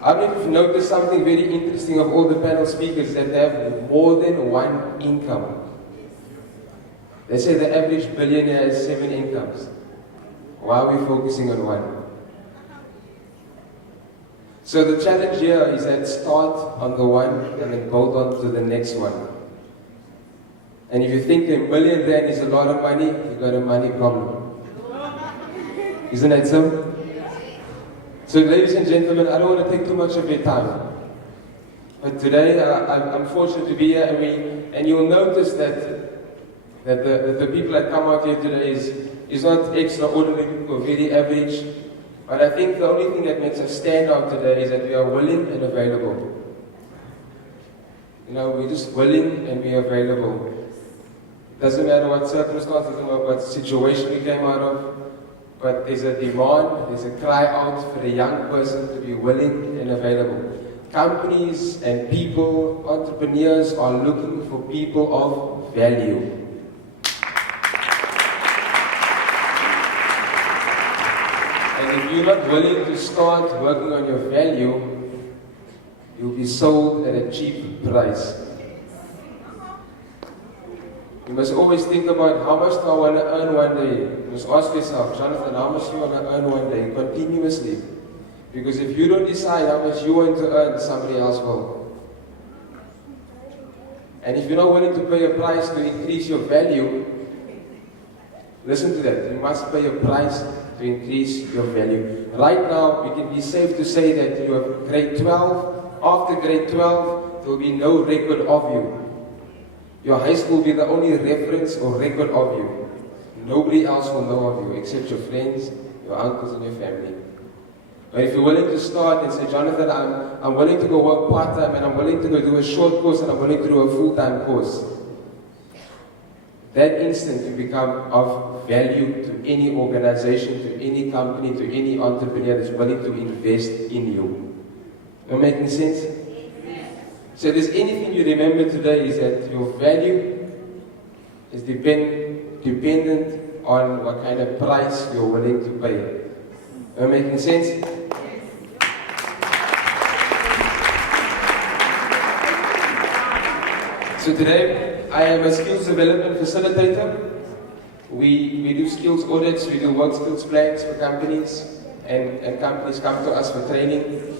I don't know if you've noticed something very interesting of all the panel speakers that they have more than one income. They say the average billionaire has 7 incomes. Why are we focusing on one? So the challenge here is that start on the one and then build on to the next one. And if you think $1 million is a lot of money, you've got a money problem. Isn't that so? So ladies and gentlemen, I don't want to take too much of your time. But today, I'm fortunate to be here, and you'll notice that the people that come out here today is not extraordinary or very average. But I think the only thing that makes us stand out today is that we are willing and available. You know, we're just willing and we're available. Doesn't matter what circumstances or what situation we came out of, but there's a demand, there's a cry out for a young person to be willing and available. Companies and people, entrepreneurs are looking for people of value. And if you're not willing to start working on your value, you'll be sold at a cheap price. You must always think about how much do I want to earn one day. You must ask yourself, Jonathan, how much do you want to earn one day continuously? Because if you don't decide how much you want to earn, somebody else will. And if you're not willing to pay a price to increase your value, listen to that, you must pay a price to increase your value. Right now, we can be safe to say that you have grade 12. After grade 12, there will be no record of you. Your high school will be the only reference or record of you. Nobody else will know of you except your friends, your uncles, and your family. But if you're willing to start and say, Jonathan, I'm willing to go work part-time, and I'm willing to go do a short course, and I'm willing to do a full-time course, that instant you become of value to any organization, to any company, to any entrepreneur that's willing to invest in you. Am I making sense? So if there's anything you remember today is that your value is dependent on what kind of price you're willing to pay. Am I making sense? So today, I am a skills development facilitator. We do skills audits, we do work skills plans for companies, and companies come to us for training.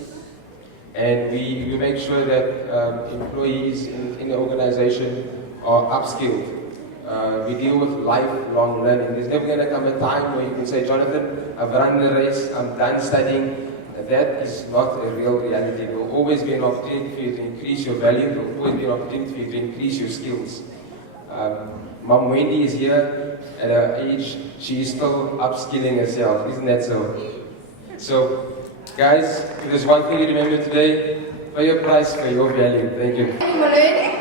And we make sure that employees in the organization are upskilled. We deal with lifelong learning. There's never going to come a time where you can say, Jonathan, I've run the race, I'm done studying. That is not a real reality. There will always be an opportunity for you to increase your value. There will always be an opportunity for you to increase your skills. Mom Wendy is here at her age. She is still upskilling herself. Isn't that so? So, guys, if there's one thing you remember today, pay your price for your value. Thank you. Hey, Malone.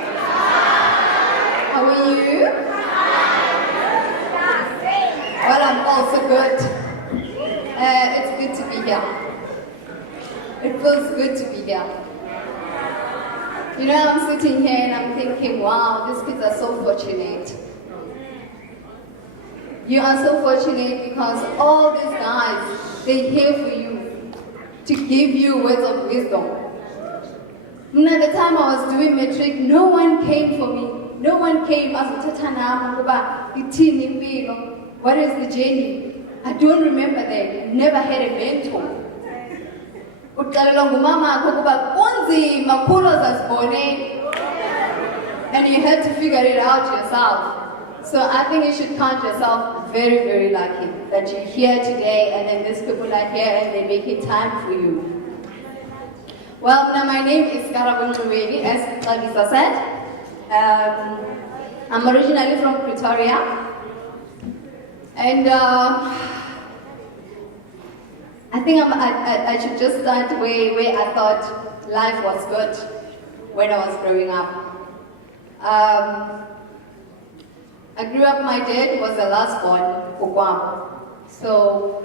How are you? Well, I'm also good. It's good to be here. It feels good to be here. You know, I'm sitting here and I'm thinking, wow, these kids are so fortunate. You are so fortunate because all these guys, they're here for you, to give you words of wisdom. At the time I was doing matric, no one came for me. No one came as what is the journey? I don't remember that. Never had a mentor. And you had to figure it out yourself. So I think you should count yourself very, very lucky that you're here today and then these people are here and they're making time for you. Well, now my name is Karabunruwebi, as Lisa said. I'm originally from Pretoria. And I think I should just start where I thought life was good when I was growing up. I grew up, my dad was the last born, so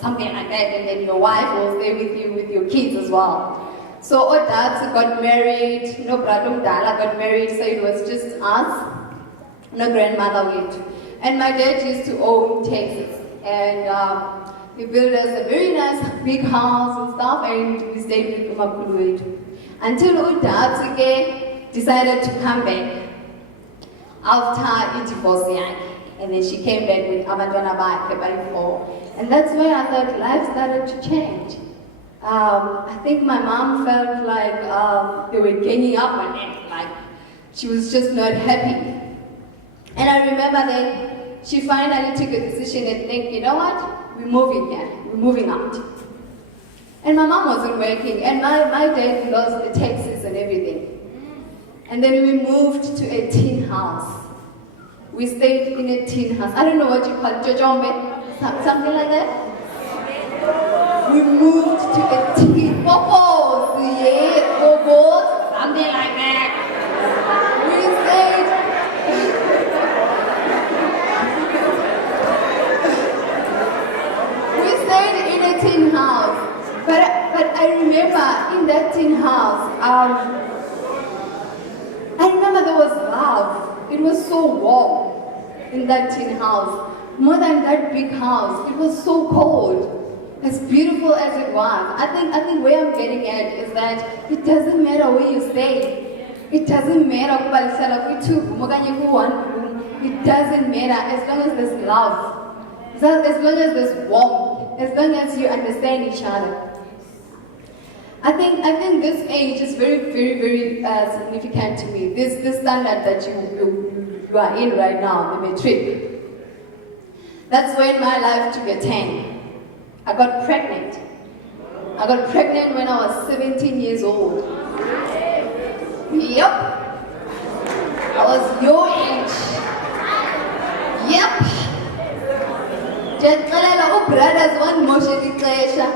something like that, and then your wife will stay with you with your kids as well. So our dads got married, no brother got married, so it was just us. No grandmother went. And my dad used to own Texas. And he built us a very nice big house and stuff, and we stayed with Umakuluwetu. Until Udabs again decided to come back after a divorce. And then she came back with Amandwana by 4. And that's where I thought life started to change. I think my mom felt like they were ganging up on it, like she was just not happy. And I remember then she finally took a decision and think, you know what, we're moving here, we're moving out. And my mom wasn't working, and my dad lost the taxes and everything. And then we moved to a tin house. We stayed in a tin house. I don't know what you call it, Jojombe, something like that. We moved to a tin house, yeah, bobos, something like that. We stayed in a tin house. But I remember in that tin house, I remember there was love. It was so warm in that tin house. more than that big house. It was so cold. As beautiful as it was, I think where I'm getting at is that it doesn't matter where you stay. It doesn't matter it doesn't matter as long as there's love, as long as there's warmth, as long as you understand each other. I think this age is very, very, very significant to me. This standard that you are in right now, the matric. That's when my life took a turn. I got pregnant. I got pregnant when I was 17 years old. Yep. I was your age. Yep. Just brothers one motion ixesha.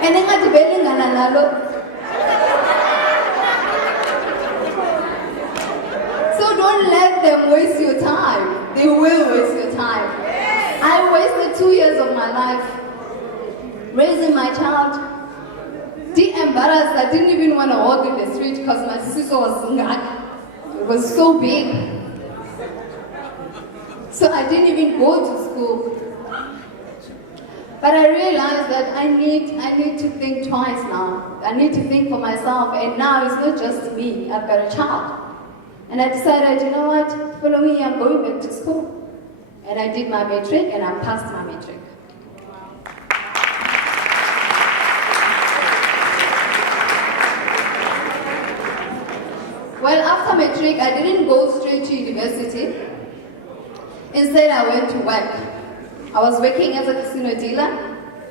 And engathi belingana nalo. So don't let them waste your time. They will waste your time. I wasted 2 years of my life raising my child. Embarrassed, I didn't even want to walk in the street because my sister was ngak. It was so big. So I didn't even go to school. But I realized that I need to think twice now. I need to think for myself, and now it's not just me, I've got a child. And I decided, you know what, follow me, I'm going back to school. And I did my matric and I passed my matric. Well, after matric, I didn't go straight to university. Instead, I went to work. I was working as a casino dealer.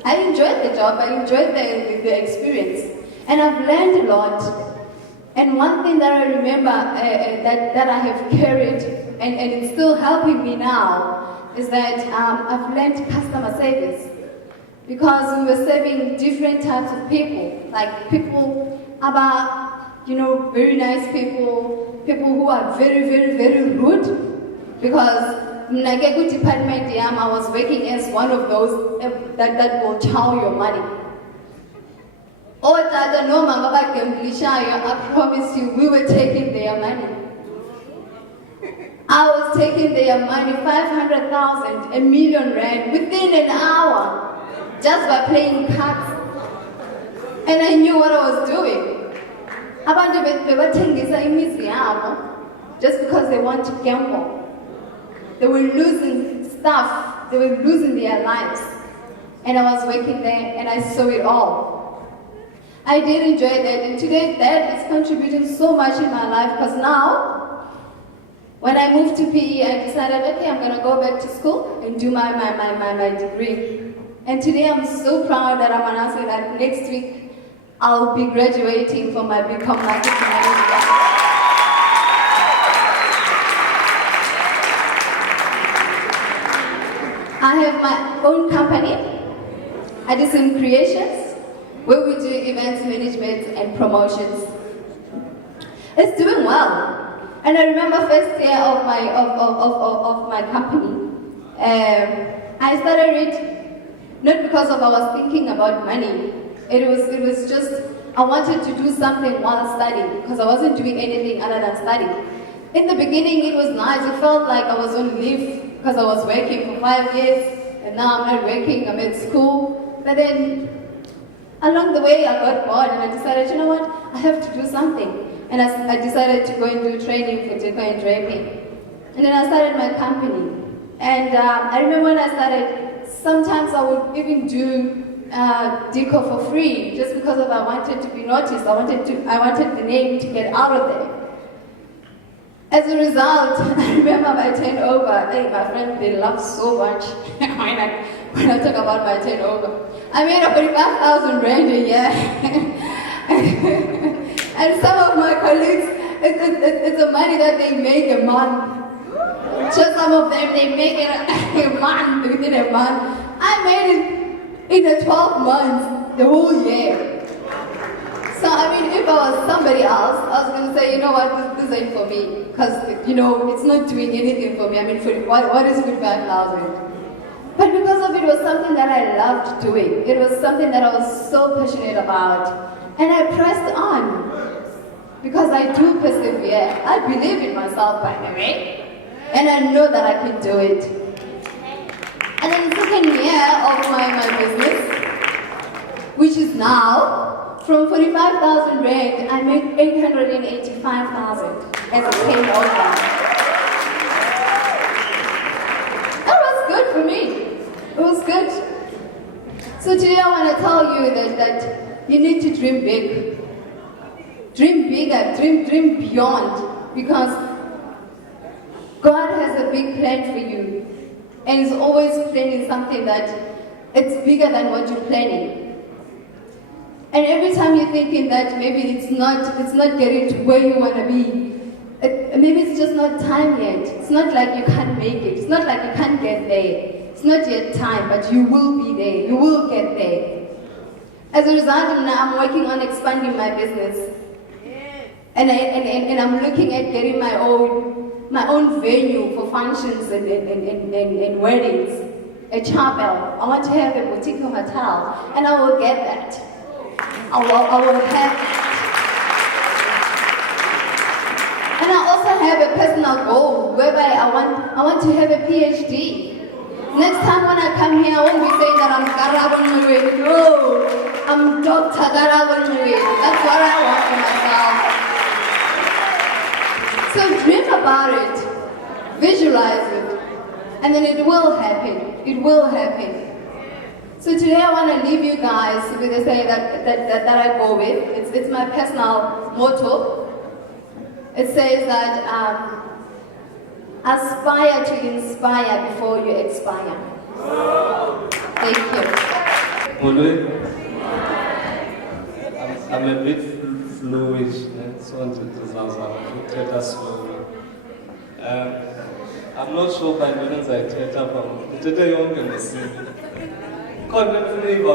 I enjoyed the job, I enjoyed the experience. And I've learned a lot. And one thing that I remember that I have carried, and it's still helping me now, is that I've learned customer service. Because we were serving different types of people, like people about, very nice people, people who are very, very, very rude. Because Nagegu department, I was working as one of those that will chow your money. Oh, Tata, no, Mama, I promise you, we were taking their money. I was taking their money, 500,000, a million rand, within an hour, just by playing cards. And I knew what I was doing. They were taking just because they want to gamble. They were losing stuff, they were losing their lives. And I was working there and I saw it all. I did enjoy that, and today that is contributing so much in my life, because now, when I moved to PE, I decided, okay, I'm gonna go back to school and do my degree. And today I'm so proud that I'm announcing that next week I'll be graduating from my BCom Marketing Management. I have my own company, Addison Creations, where we do events management and promotions. It's doing well. And I remember first year of my company, I started it not because I was thinking about money. It was just, I wanted to do something while studying, because I wasn't doing anything other than studying. In the beginning, it was nice. It felt like I was on leave because I was working for 5 years, and now I'm not working, I'm at school. But then, along the way, I got bored and I decided, you know what, I have to do something. And I decided to go and do training for decor and draping. And then I started my company. And I remember when I started, sometimes I would even do decor for free, just because I wanted to be noticed. I wanted the name to get out of there. As a result, I remember my turnover. Hey, my friend, they laugh so much when I talk about my turnover. I made 45,000 rand a year. And some of my colleagues, it's the money that they make a month. Just some of them, they make it a month, within a month. I made it in the 12 months, the whole year. So, I mean, if I was somebody else, I was going to say, you know what, this ain't for me. Because, it's not doing anything for me. I mean, what is 45,000? But because of it was something that I loved doing. It was something that I was so passionate about. And I pressed on. Because I do persevere. I believe in myself, by the way. And I know that I can do it. And then the second year of my business, which is now, from 45,000 rand, I made 885,000 as a takeover. That was good for me. It was good. So today I want to tell you that you need to dream big. Dream bigger, dream beyond, because God has a big plan for you. And He's always planning something that it's bigger than what you're planning. And every time you're thinking that maybe it's not getting to where you want to be, maybe it's just not time yet. It's not like you can't make it. It's not like you can't get there. It's not yet time, but you will be there. You will get there. As a result, now I'm working on expanding my business. And I'm looking at getting my own venue for functions and weddings, a chapel. I want to have a boutique hotel, and I will get that. I will have it. And I also have a personal goal whereby I want to have a PhD. Next time when I come here, I won't be saying that I'm Karabon Nwedi. No, I'm Dr. Karabon Nwedi. That's what I want for myself. So dream about it, visualize it, and then it will happen. It will happen. So today I want to leave you guys with a saying that I go with. It's my personal motto. It says that aspire to inspire before you expire. Thank you. I'm a bit fluid, so to tell us slowly. I'm not sure by minutes I tell from the young and the sea. Can't believe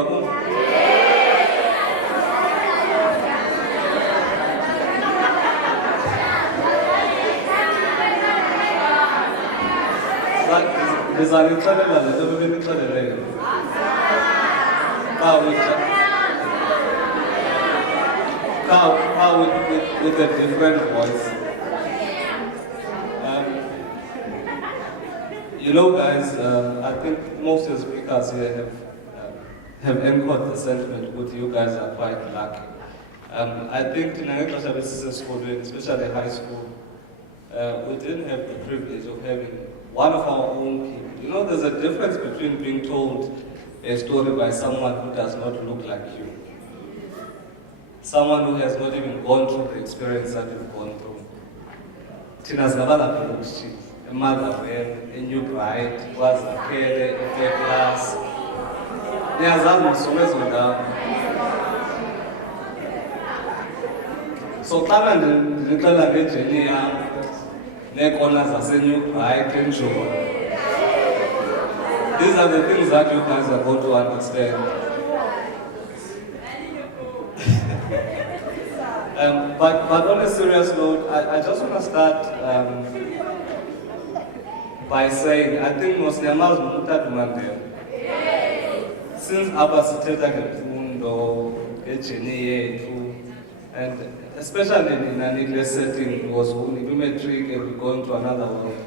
with a different voice. You know, guys, I think most of the speakers here have echoed the sentiment with you guys are quite lucky. I think in our school, especially high school, we didn't have the privilege of having one of our own people. You know, there's a difference between being told a story by someone who does not look like you. Someone who has not even gone through the experience that you've gone through. Tina's a mother, a new bride, was a kid, a class. There's almost always on down. So, Taran, the little Virginia, neck honors as a new bride and joy. These are the things that you guys are going to understand. But on a serious note, I just want to start by saying, I think most Nyamas Mutad Mandel, since Abasiteta Gepundo, Echene, and especially in an English setting, it was only metric and going to another world.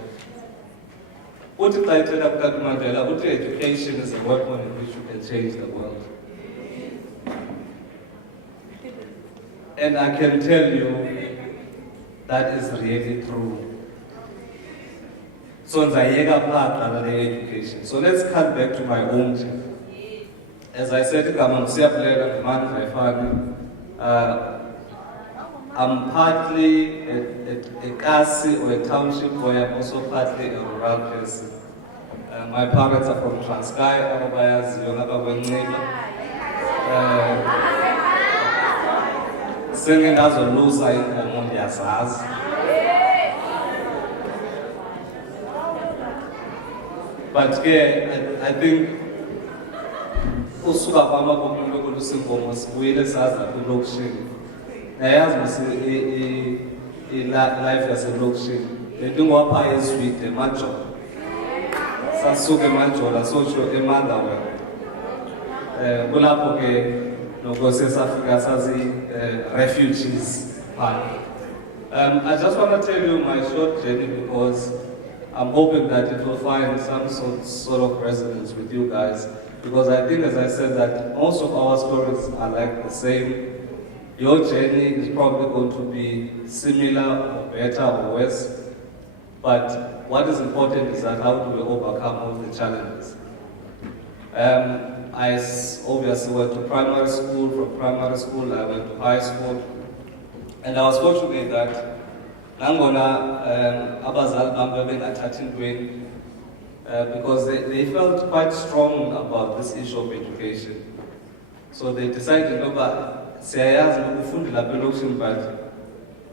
What if I tell Abdul Mandela, what education is a weapon in which you can change the world? And I can tell you that is really true. So education. So let's cut back to my own journey. As I said, I'm partly a Kasi or a township boy, I'm also partly a rural person. My parents are from Transkei, singing as a loser in Mondiasas. But I think usuka kwama komuntu kulusimbomo sibuyele saza kulokishini. Nayazi life yaselokishini. Letingwapha eswide majola. Sasuke majola socho emandawe. Kulapho ke nokose Afrika sazi refugees part. I just want to tell you my short journey because I'm hoping that it will find some sort of resonance with you guys, because I think, as I said, that most of our stories are like the same. Your journey is probably going to be similar or better or worse, but what is important is that how do we overcome all the challenges. I obviously went to primary school. From primary school, I went to high school, and I was fortunate that nangona abazali bami bengathathi ntweni, because they felt quite strong about this issue of education. So they decided noba siyayazi ukufundela pelokishini, but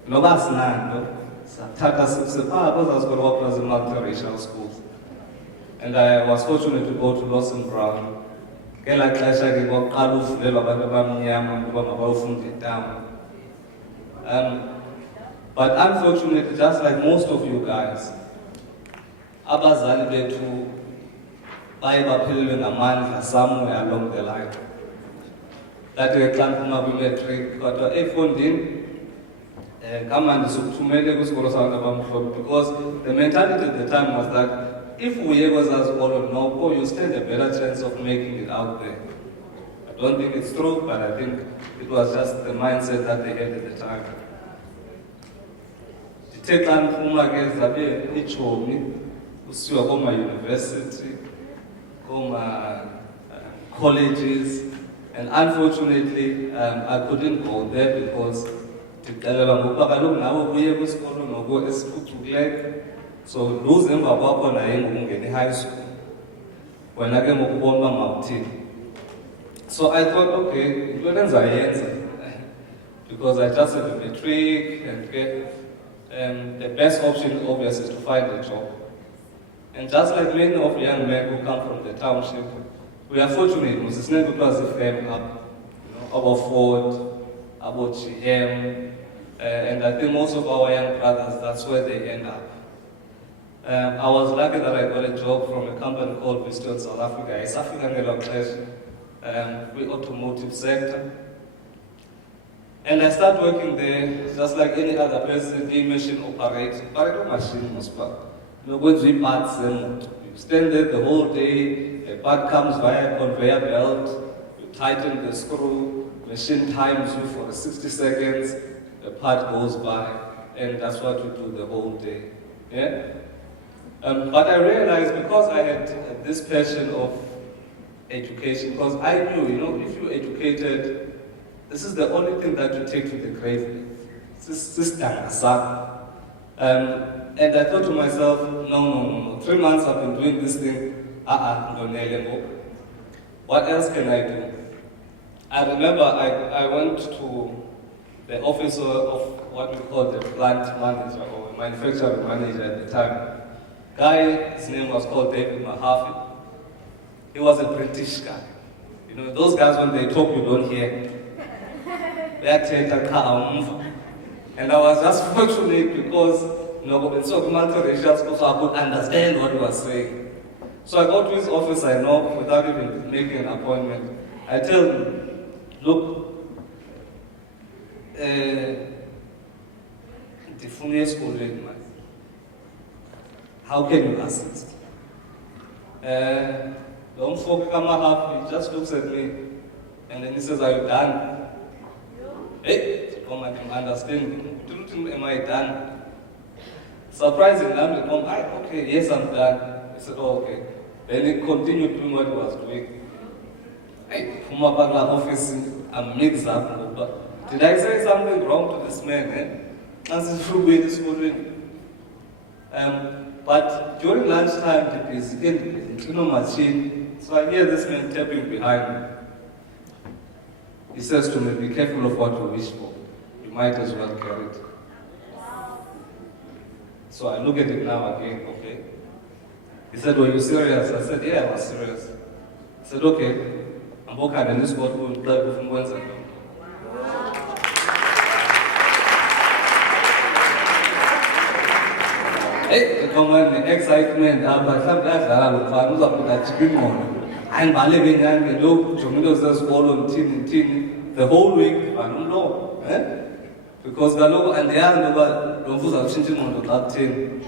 noba sinanto sathatha sipha bazazikolo waphula multiracial schools. And I was fortunate to go to Lawson Brown. Ngela xesha ke kwaqala uvulelwa abantu abamnyama ukuba mabayofunde eTawu. But unfortunately, just like most of you guys, abazali bethu baye baphelelwe ngamandla somewhere along the line. That ke xa ndiphuma kwi-matric kodwa efondini kama ndizokuthumele kwisikolo sabantu abamhlophe, because the mentality at the time was that if we ever know, you stand a better chance of making it out there. I don't think it's true, but I think it was just the mindset that they had at the time. Ndithe xa ndiphuma ke zabe itshomi usiwa kooma-university, kooma-colleges, and unfortunately I couldn't go there because ndixelelwa ngokuba kaloku nawe ubuye kwisikolo noko esiphucukileyo. So luze emva kwakho naye ngokungena e-high school, wena ke ngokubona uba mawuthini. So I thought, okay, into endizayenza, because I just had a matric, and the best option obviously is to find a job. And just like many of the young men who come from the township, we are fortunate because it was a firm up, about Ford, about GM, and I think most of our young brothers, that's where they end up. I was lucky that I got a job from a company called Winston South Africa. It's African the automotive sector. And I started working there just like any other person, the machine operator. Operator machine was part. When we parts and you stand there the whole day, a part comes via a conveyor belt, you tighten the screw, machine times you for 60 seconds, the part goes by, and that's what you do the whole day. Yeah? But I realized because I had this passion of education, because I knew, if you're educated, this is the only thing that you take to the grave. And I thought to myself, no. 3 months I've been doing this thing. What else can I do? I remember I went to the office of what we call the plant manager or manufacturing manager at the time. Guy, his name was called David Mahaffey. He was a British guy. Those guys, when they talk, you don't hear. And I was just fortunate because so multiracial schools, so I could understand what he was saying. So I go to his office, I knock without even making an appointment. I tell him, look, how can you assist? Don't folk come up, he just looks at me and then he says, are you done? Hey, I can understand. Am I done? Surprisingly, I'm like, okay, yes, I'm done. He said, oh, okay. Then he continued doing what he was doing. Hey, from my office, I'm mixed up. Did I say something wrong to this man? But during lunchtime, he's in the machine, so I hear this man tapping behind me. He says to me, be careful of what you wish for. You might as well carry it. So I look at it now again, okay? He said, were you serious? I said, yeah, I was serious. He said, okay, I'm working on this one, we'll play with Wednesday. Hey, come on, the excitement, but some guys are the whole week, I don't know. Because and the other don't change on the 10.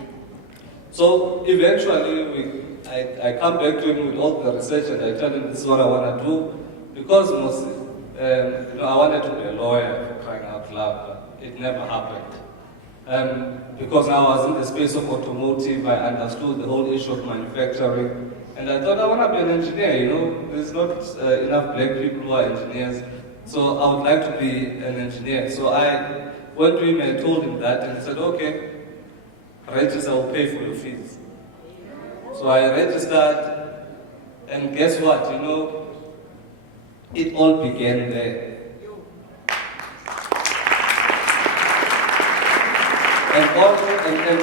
So eventually, I come back to him with all the research and I tell him this is what I want to do. Because I wanted to be a lawyer, for crying out loud, but it never happened. Because I was in the space of automotive, I understood the whole issue of manufacturing. And I thought I want to be an engineer, There's not enough black people who are engineers. So I would like to be an engineer. So I went to him and told him that, and he said, okay, register, I will pay for your fees. So I registered, and guess what, it all began there. And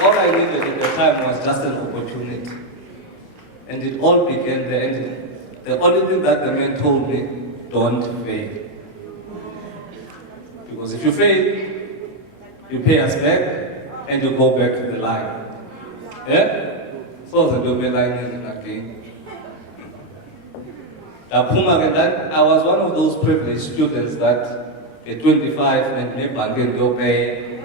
all I needed at the time was just an opportunity. And it all began there. And the only thing that the man told me, don't fail. Because if you fail, you pay us back and you go back to the line. Yeah? So the double line again. I was one of those privileged students that at 25 and maybe again go pay.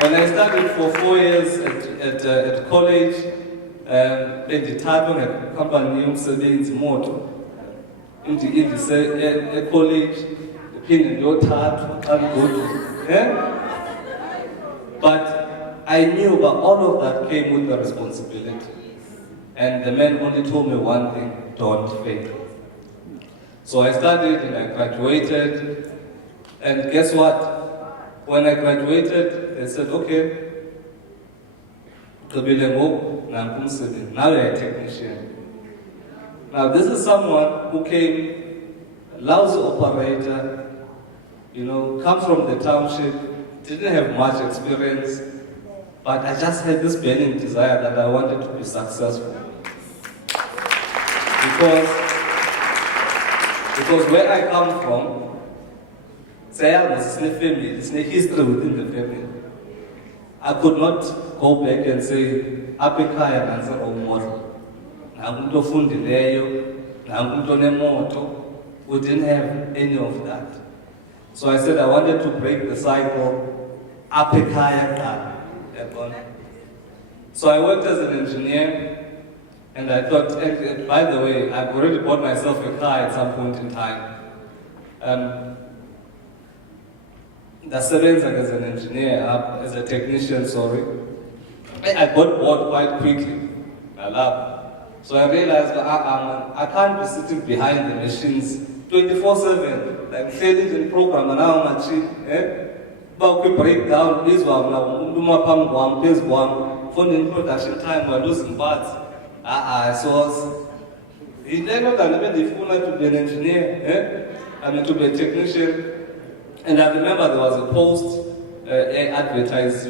When I studied for 4 years at college, editado company umsebenzi moto at college phinde ndiyothathwa xa ndigoduka. But I knew that all of that came with the responsibility. And the man only told me one thing, don't fail. So I studied and I graduated. And guess what? When I graduated, they said, okay, now you're a technician. Now this is someone who came, lousy operator, comes from the township, didn't have much experience, but I just had this burning desire that I wanted to be successful. Because where I come from, there's no family, there's no history within the family. I could not go back and say, Afrika is a role model. Leyo, we didn't have any of that. So I said I wanted to break the cycle. Afrika. So I worked as an engineer, and I thought, and by the way, I've already bought myself a car at some point in time. As an engineer, as a technician, I got bored quite quickly. I love. So I realized I can't be sitting behind the machines 24/7, like failing in program and now machine. But we break down this one now, phone in production time, we're losing parts. So he never can even to be an engineer, to be a technician. And I remember there was a post advertised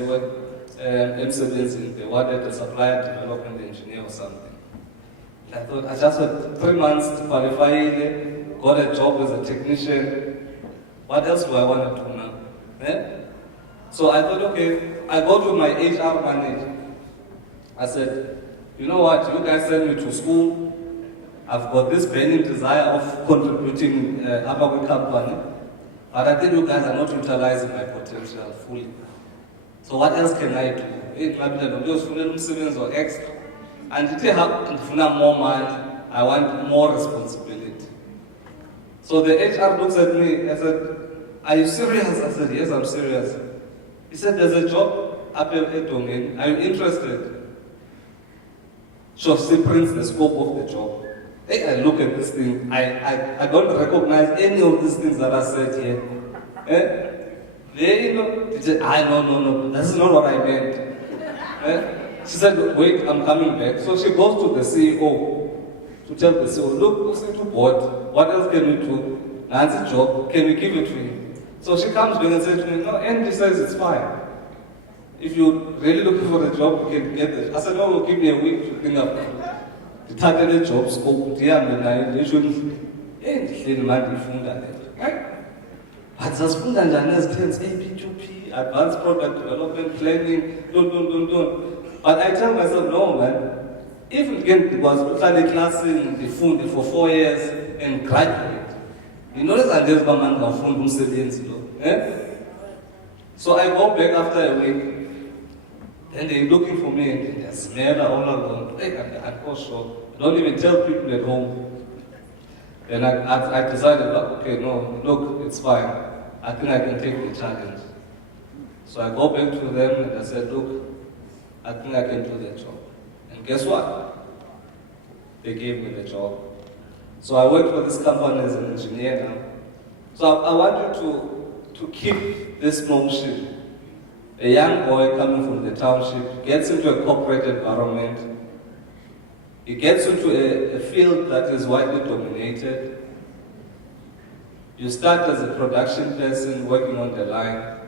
they wanted a supplier development engineer or something. And I thought, I just had 3 months to qualify, got a job as a technician. What else do I want to do now? So I thought, okay, I go to my HR manager. I said, you know what, you guys send me to school. I've got this burning desire of contributing to our company. But I think you guys are not utilizing my potential fully. So what else can I do? Or extra. And if I have more money, I want more responsibility. So the HR looks at me and said, are you serious? I said, yes, I'm serious. He said, there's a job up at domain. Are you interested? So she prints the scope of the job. Hey, I look at this thing, I don't recognize any of these things that are said here. She said, no, that's not what I meant. She said, wait, I'm coming back. So she goes to the CEO to tell the CEO, look, who's into board? What else can we do? Nancy's job, can we give it to him? So she comes back and says to me, no, Andy says it's fine. If you're really looking for a job, you can get it. I said, no, give me a week to think about it. The targeted job scope, they shouldn't but zasifunda njani ezithens AP2P, advanced product development, planning, don't. But I tell myself, no man, if again was uhlale classini ndifunde for 4 years and graduate, there's angeze uba manje ngafunda umsebenzi lo. So I go back after a week. And they're looking for me and they smell all along. Hey, I'm not sure. I don't even tell people at home. And I decided, okay, no, look, it's fine. I think I can take the challenge. So I go back to them and I said, look, I think I can do the job. And guess what? They gave me the job. So I work for this company as an engineer now. So I want you to keep this motion. A young boy coming from the township gets into a corporate environment. He gets into a field that is widely dominated. You start as a production person working on the line.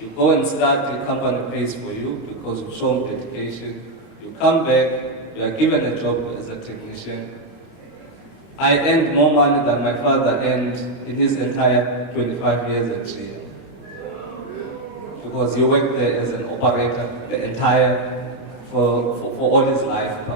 You go and start, the company pays for you because you've shown dedication. You come back, you are given a job as a technician. I earned more money than my father earned in his entire 25 years at GM. Because he worked there as an operator the entire, for all his life.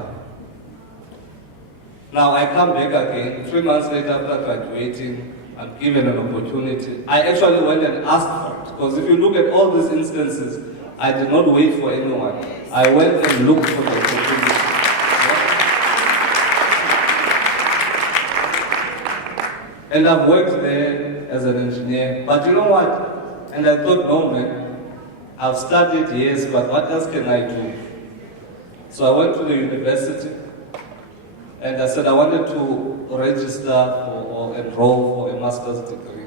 Now I come back again, 3 months later after graduating, I'm given an opportunity. I actually went and asked for it, because if you look at all these instances, I did not wait for anyone. I went and looked for the opportunity. And I've worked there as an engineer, but you know what? And I thought, no man, I've studied, yes, but what else can I do? So I went to the university, and I said I wanted to register or enroll for a master's degree.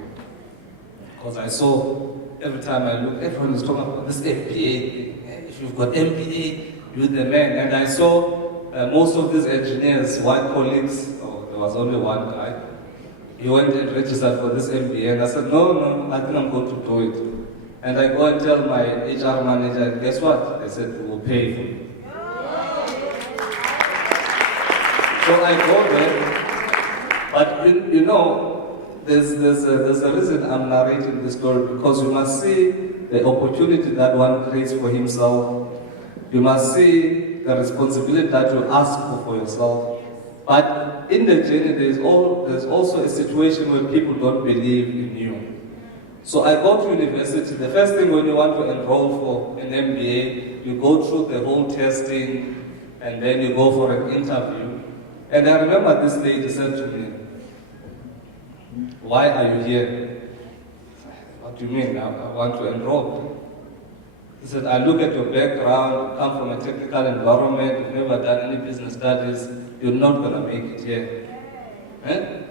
Because I saw, every time I look, everyone is talking about this MBA. If you've got MBA, you're the man. And I saw most of these engineers, white colleagues, there was only one guy, he went and registered for this MBA. And I said, no, I think I'm going to do it. And I go and tell my HR manager, and guess what? They said, we will pay for you. So I go there, but you know, there's a reason I'm narrating this story, because you must see the opportunity that one creates for himself. You must see the responsibility that you ask for yourself. But in the journey, there's also a situation where people don't believe in you. So I go to university. The first thing when you want to enroll for an MBA, you go through the whole testing, and then you go for an interview. And I remember this lady said to me, why are you here? What do you mean? I want to enroll. He said, I look at your background, you come from a technical environment, you've never done any business studies, you're not going to make it here. Eh?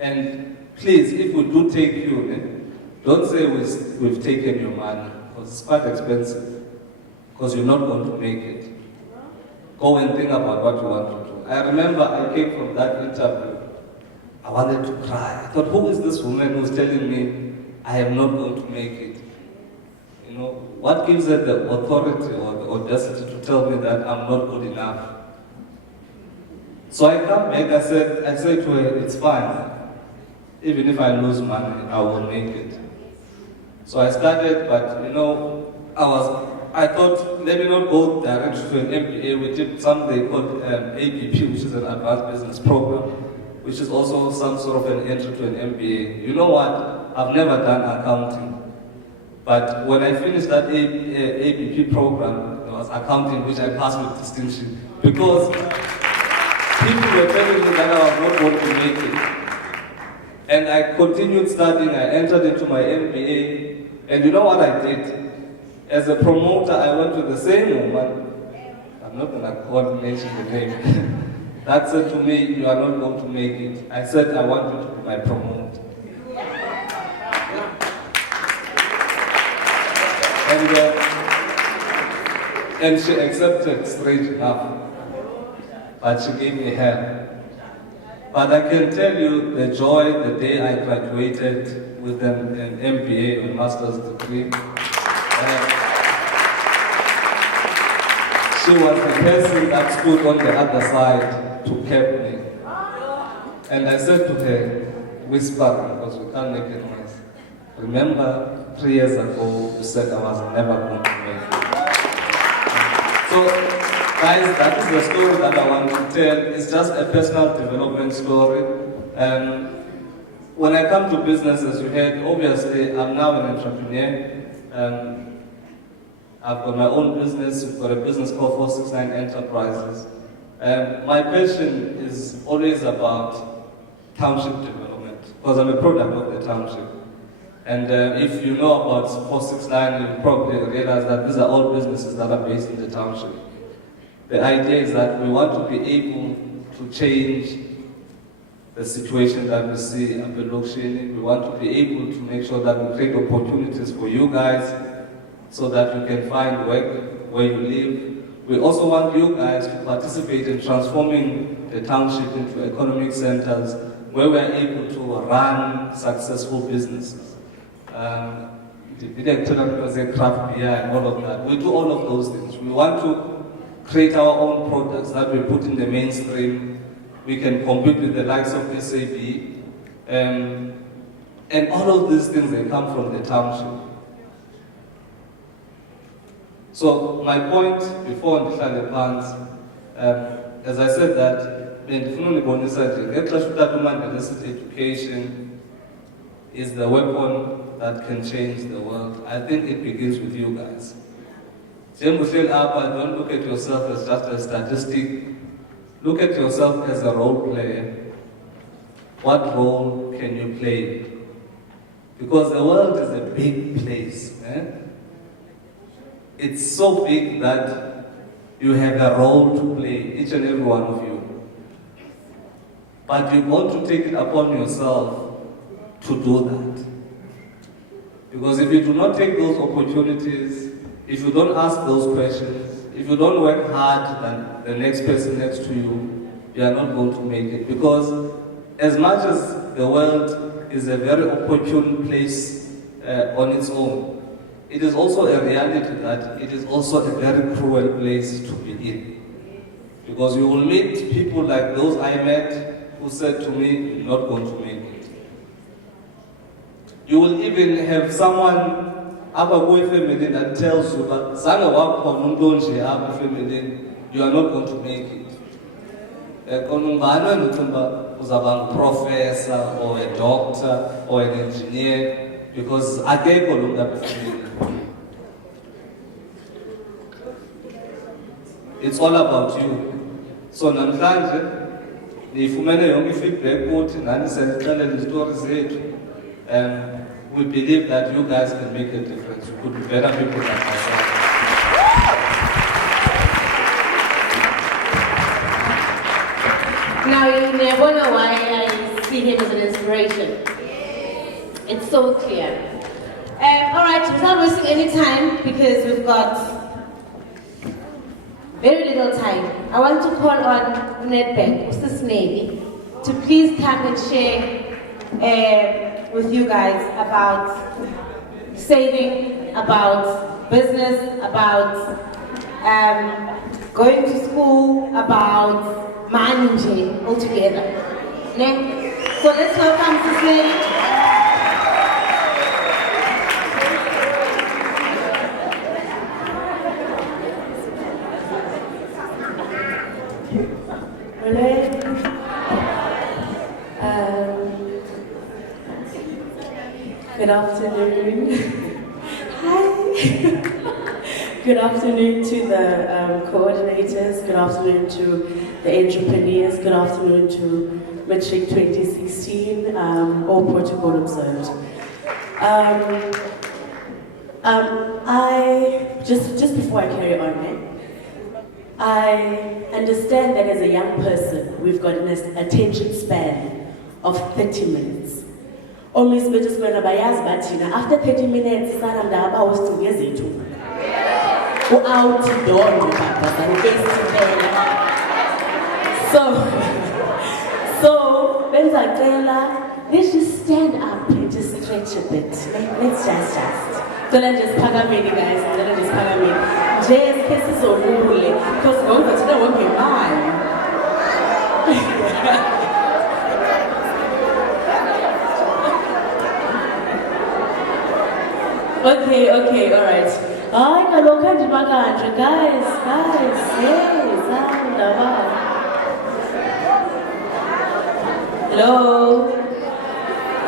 And please, if we do take you, don't say we've taken your money, because it's quite expensive, because you're not going to make it. Go and think about what you want to do. I remember I came from that interview. I wanted to cry. I thought, who is this woman who's telling me I am not going to make it? You know, what gives her the authority or the audacity to tell me that I'm not good enough? So I come back, I said to her, it's fine. Even if I lose money, I will make it. So I started, but you know, I thought, let me not go direct to an MBA. We did something called ABP, which is an advanced business program, which is also some sort of an entry to an MBA. You know what? I've never done accounting. But when I finished that ABP program, there was accounting, which I passed with distinction. Because people were telling me that I was not going to make it. And I continued studying, I entered into my MBA, and you know what I did? As a promoter, I went to the same woman, I'm not going to mention the name, that said to me, you are not going to make it. I said, I want you to be my promoter. And she accepted, strange enough, but she gave me hell. But I can tell you the joy the day I graduated with an MBA, a master's degree. She was the person that stood on the other side to help me. And I said to her, whispering, because we can't make a noise, remember 3 years ago you said I was never going to make it. So, guys, that is the story that I want to tell. It's just a personal development story. When I come to business, as you heard, obviously I'm now an entrepreneur. I've got my own business. We've got a business called 469 Enterprises. My passion is always about township development because I'm a product of the township. And if you know about 469, you probably realize that these are all businesses that are based in the township. The idea is that we want to be able to change the situation that we see at the Lokshini. We want to be able to make sure that we create opportunities for you guys so that you can find work where you live. We also want you guys to participate in transforming the township into economic centers where we are able to run successful businesses. Craft beer and all of that. We do all of those things. We want to create our own products that we put in the mainstream. We can compete with the likes of SAB. And all of these things, they come from the township. So my point before ndihlale phansi, as I said that, bendifuna unibonisa nje ngexesha utata uMandela esithi education is the weapon that can change the world. I think it begins with you guys. Njengohleli apha, don't look at yourself as just a statistic. Look at yourself as a role player. What role can you play? Because the world is a big place. It's so big that you have a role to play, each and every one of you. But you want to take it upon yourself to do that. Because if you do not take those opportunities, if you don't ask those questions, if you don't work hard than the next person next to you, you are not going to make it. Because as much as the world is a very opportune place on its own, it is also a reality that it is also a very cruel place to be in. Because you will meet people like those I met who said to me, you're not going to make it. You will even have someone abakwe family that tells you that zange wakhona umuntu onje apha family, you are not going to make it. Konungana nokuba uzaba professor or a doctor or an engineer because akekho lo muntu apha family. It's all about you. So namhlanje nifumene yonke feedback kuthi nani senixelela istory zethu. We believe that you guys can make a difference. You could be better people than myself. Now you never know why I see him as an inspiration. It's so clear. All right, without wasting any time, because we've got very little time, I want to call on Nedbank, Mr. Navy, to please come and share with you guys about saving, about business, about going to school, about managing altogether. So let's welcome Mrs. Leyo. Good afternoon. Hi. Good afternoon to the coordinators. Good afternoon to the entrepreneurs. Good afternoon to Matric 2016. All protocol observed. I just before I carry on, I understand that as a young person, we've got an attention span of 30 minutes. Only speeches when after 30 minutes, I was to get it. Go out the door, so let's just stand up and just stretch a bit. Let's just. So let's just pagamini, guys. Let's just pagamini. Just kisses or rule, because today won't be mine. Okay, all right. Guys, hello.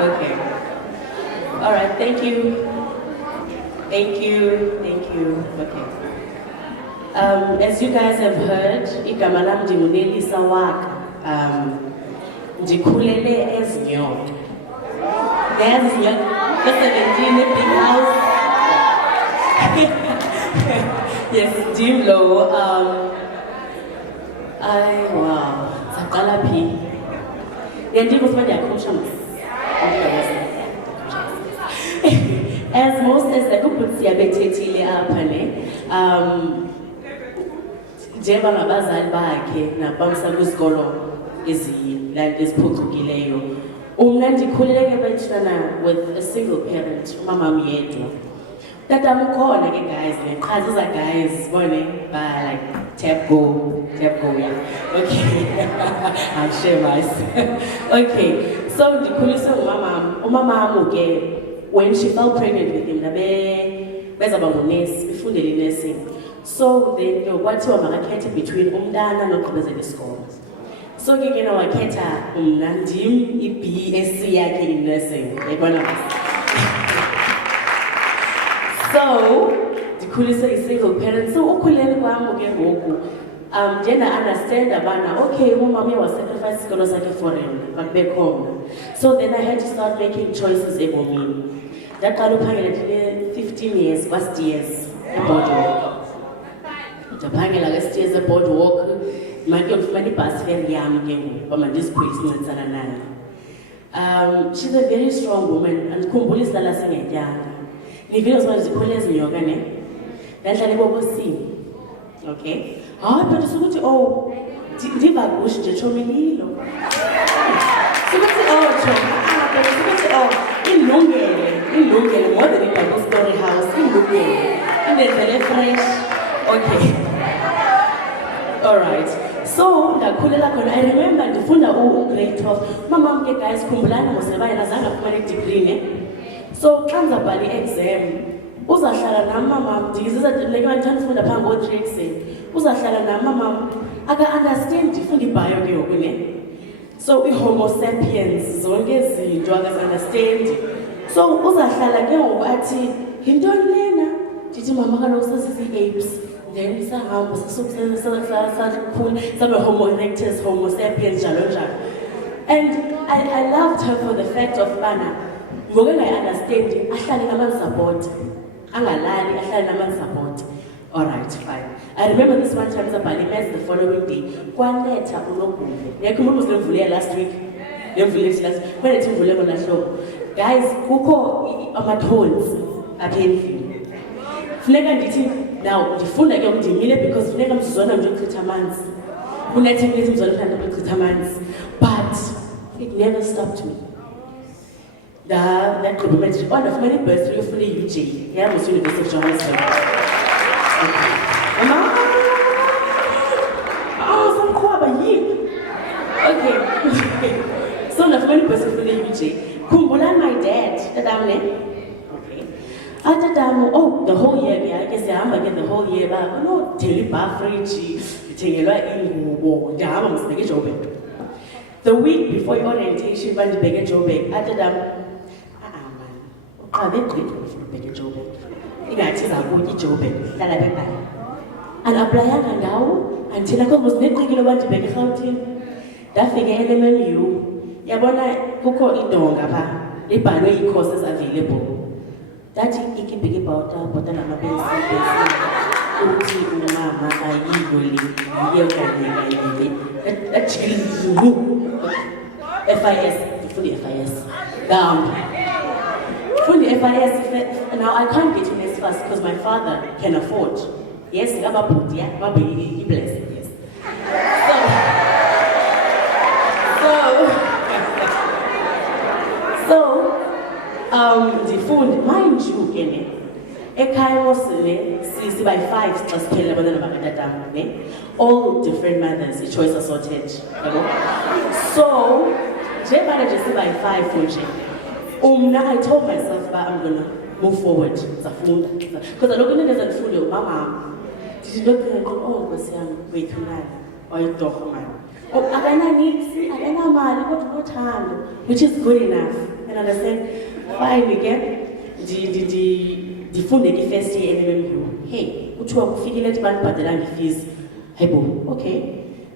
Okay. All right. Thank you. you. Okay. As you guys have heard, igama lam ndingunelisa waka. Ndikhulele ezinyoka. There's the 17 big house. Yes, Jim Low. Wow. Sakala P. Yandigo was my as most as the kuputsia betetile apane, Jeba Mabazal Bake, Nabamsa Guskolo is Leyo. Umnandi Kulega Betchana with a single parent, Mama Mieto. That I'm calling again, guys, like classes are guys, morning, by like tap go, yeah. Okay, I'll share myself. Okay, so the Kulisa Mama, okay. When she fell pregnant with him, so then you what you are between Umdana and Okabazeli school. So you know, I can't Nandim, EPSC in nursing, like one of us. So the Kulisa is single parent, so Okulen Wamu. Then I understand about okay, mommy was sacrificed because I foreign, but back home. So then I had to start making choices about me. That Kalupangela 15 years, past years, a boardwalk. The Pangela last years a boardwalk, my girl for many past very young again, but my disgrace she's a very strong woman and Kumbulis la sing young. Nivinos was the coolest in your gane. Then I will see. Okay? Ah, but so much Diva Bush, the Chomililo. So much in Lungel, more than in the story house, in Lungel, in the fresh. Okay. Alright. So, the Kulela, I remember the Funda grade 12. My mom get guys Kumbulana was never in a Zanga degree. So, comes up by the exam. Uzahlala na mama ndiziza like ngithanda ufunda phambi kotrixi uzahlala na mama aka understand ifunda ibio ke yokune so homo sapiens zonke izinto aka understand so uzahlala ke ngokuthi yintoni lena ndithi mama kaloku sasisi apes then sahamba sakhula sabe homo erectus homo sapiens njalo and I loved her for the fact of bana ngoku I understand ahlale ngamanzi support Angalali, I had a support. Alright, fine. I remember this one time the following day. One letter, Yakumu was last week. When it's on the show. Guys, who call my tones are painful. Flega did now, the full like of the minute because Flegam Zona Critamans. Who let him get him Critamans. But it never stopped me. That complimentary one of many births fully UG. Yeah, was University of Johannesburg. Okay. Mama, some quaba ye. Okay. So of many births fully UG. Kumbulan my dad, the damn. Okay. After that, the whole year, yeah, I guess I'm like the whole year, but no, tell you Bafrichi, tell you like in war, the album was make it the week before orientation, when the bigger job, after that. They're grateful for the bigger job. You guys are going to job. And apply and now until I was not thinking about the bigger fountain. That figure LMU, Yabona, Coco Idongaba, the Banway courses available. That you can be about but then I'm a basic Mama, I eagerly, that FIS, fully FIS. Down. Fully FIS, now I can't get in this fast because my father can afford. Yes, Abaput, yeah, maybe he blessed, yes. So, the food, mind you, Kenny, a kind was by 5 plus all different mothers, a choice assorted. So, J manager by 5 for I told myself that I'm gonna move forward. Because I look at it as a food, Mama, did you look at it? Oh, because I'm way too mad. Or you talk, man. Oh, I don't need, I don't know, what time, which is good enough. And understand, fine, again, the ndifunde ke first year NMMU. Hey, kuthiwa kufikile ethi bandibhadelanga fees. Hayibo, okay.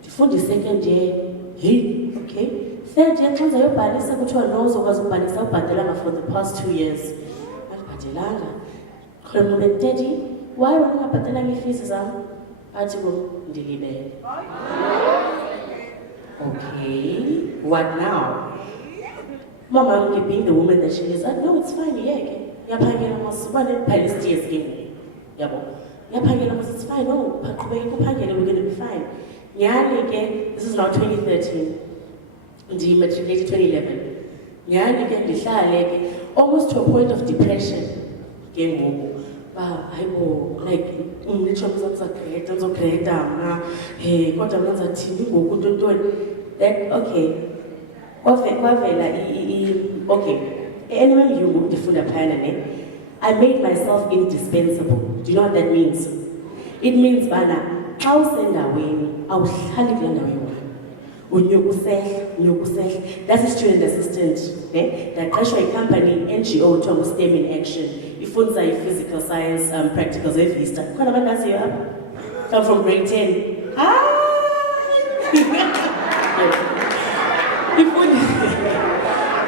Ndifunde second year. Hey, okay. Third year xa uzayobhalisa kuthiwa no uzokwazi ukubhalisa ubhadelanga for the past 2 years. Bandibhadelanga. Khona nobe ndithethe, why wena ungabhadelanga fees zam? Athi bo ndilibele. Okay, what now? Mama, being the woman that she is, no, it's fine, yeah, yapangela mos, one palace years game. Yabo. Yapangela mos, it's fine, no, we're gonna be fine. Nyani again, this is now 2013. Ndi matriculated 2011. Nyani again, ndihlale almost to a point of depression. Game ngoku. Like umnitsho ngizokreda mna kodwa mna ngizathini ngoku ntontoni that okay kwavela okay NMMU ngoku ndifunda phayana ne I made myself indispensable. Do you know what that means? It means bana xa usendaweni awuhlali kule ndawo eyi-one unyukusehla that's a student assistant ndaqeshwa yicompany NGO kuthiwa ngu-STEM in Action ifundisa i-physical science practicals eVista. Khona abantu aziyo apha? Come from grade 10.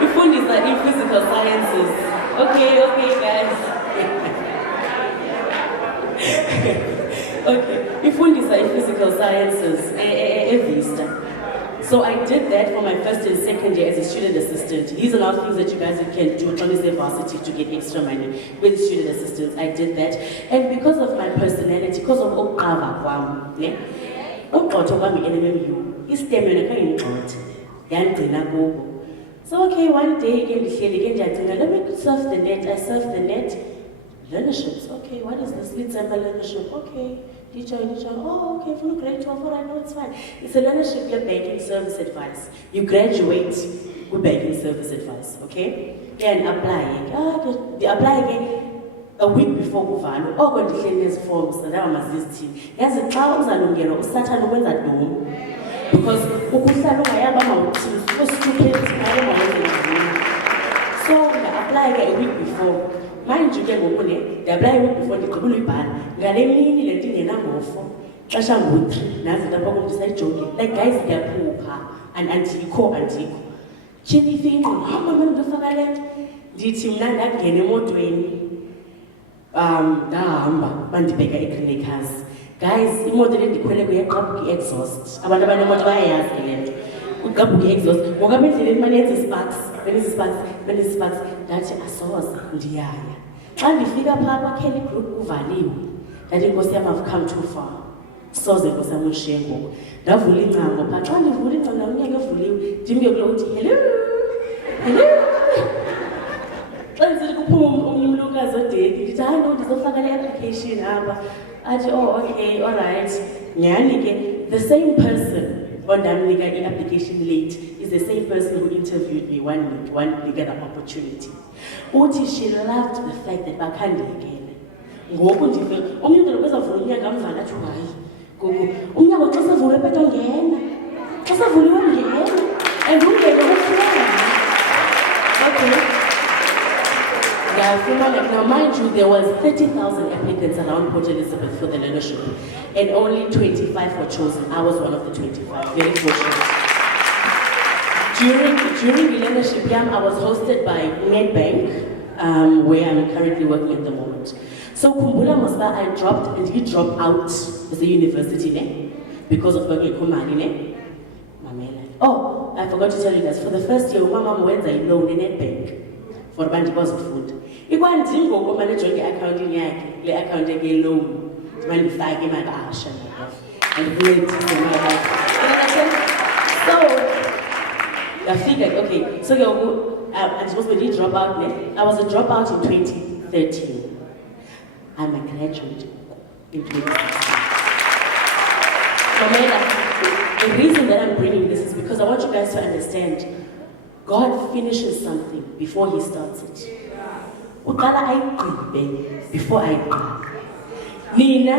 Ifundisa i-physical sciences. Okay, guys. Okay, ifundisa i-physical sciences eVista. So I did that for my first and second year as a student assistant. These are now things that you guys can do on the varsity to get extra money with student assistants. I did that. And because of my personality, because of Okava Kwam, so okay, one day again, let me surf the net. I surf the net. Learnerships. Okay, what is this? Let's have a learnership. Okay. Teacher, oh, okay, from grade 12, I know it's fine. It's a learnership, you're banking service advice. You graduate with banking service advice, okay? Then apply. They apply again a week before Kuvano. Oh, when the cleanliness forms, that I must this team. Yes, the clouds are no yellow, Satan when that dome. Because Ukusano, I have a so stupid, so they apply again a week before. Mind you, they apply a week before the Kabuli ban. Galemini letting in a mofo. Tasha wood, Nazda Bogum decide joking. Like guys, they're poor and antico. Chini thing, how many of the Fagalet did him not again more doing Bandibega clinic has. Guys, immodern the Quelle Kabuki exhaust. About the Motoyas again. Kabuki exhaust. Mogamin Manette sparks, when it sparks, that's a source, dear. And the figure Papa Kelly group value that it was have come too far. So there was a mushengo. That fully now, but only fully on the nigger fully, Jimmy Gloti, hello. Let's look as a day. Did I know this of an application? Oh, okay, all right. Nyanike, the same person. On that nigga application late is the same person who interviewed me one nigga opportunity. Uti, she loved the fact that Bakandi again. Ngoku ndive omnye lokeza vula unyaka amvala athi hayi gogo unyaka xa savula epeta ngena xa savuliwe ngena and ungene ukufuna. Okay. Now mind you, there was 30,000 applicants around Port Elizabeth for the leadership, and only 25 were chosen. I was one of the 25. Very fortunate. During the leadership jam, I was hosted by Nedbank, where I'm currently working at the moment. So Kumbula Mosba, I dropped, and he dropped out as a university because of working at Kumani. Oh, I forgot to tell you guys. For the first year, Mama went a loan in Nedbank for Bandibos of food. Ikwanzima ngokumanage i-accounting yakhe le account yakhe loan mandifake imali asha and great so I figured okay so I'm supposed to drop out I was a dropout in 2013. I'm a graduate in 2016. So the reason that I'm bringing this is because I want you guys to understand God finishes something before he starts it. Uqala ayigqibe before ayigqibe. Nina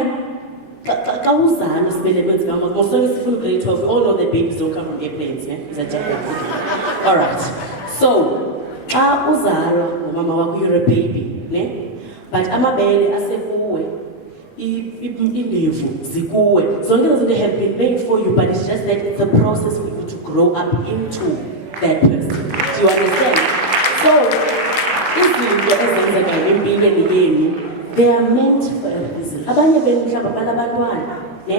xa uzana sibele kwenza ngama ngosonke sifuna grade 12 we all know that babies don't come from airplanes, yeah? Is that right? All right. So xa uzalwa ngomama wakho you're a baby, ne? but amabele asekuwe, indevu zikuwe. Zonke izinto have been made for you, but it's just that it's a process for you to grow up into that person. Do you understand? So, izinto ezenzeka empilweni yenu, they are meant for a reason. Abanye benu mhlawumbe banabantwana, ne?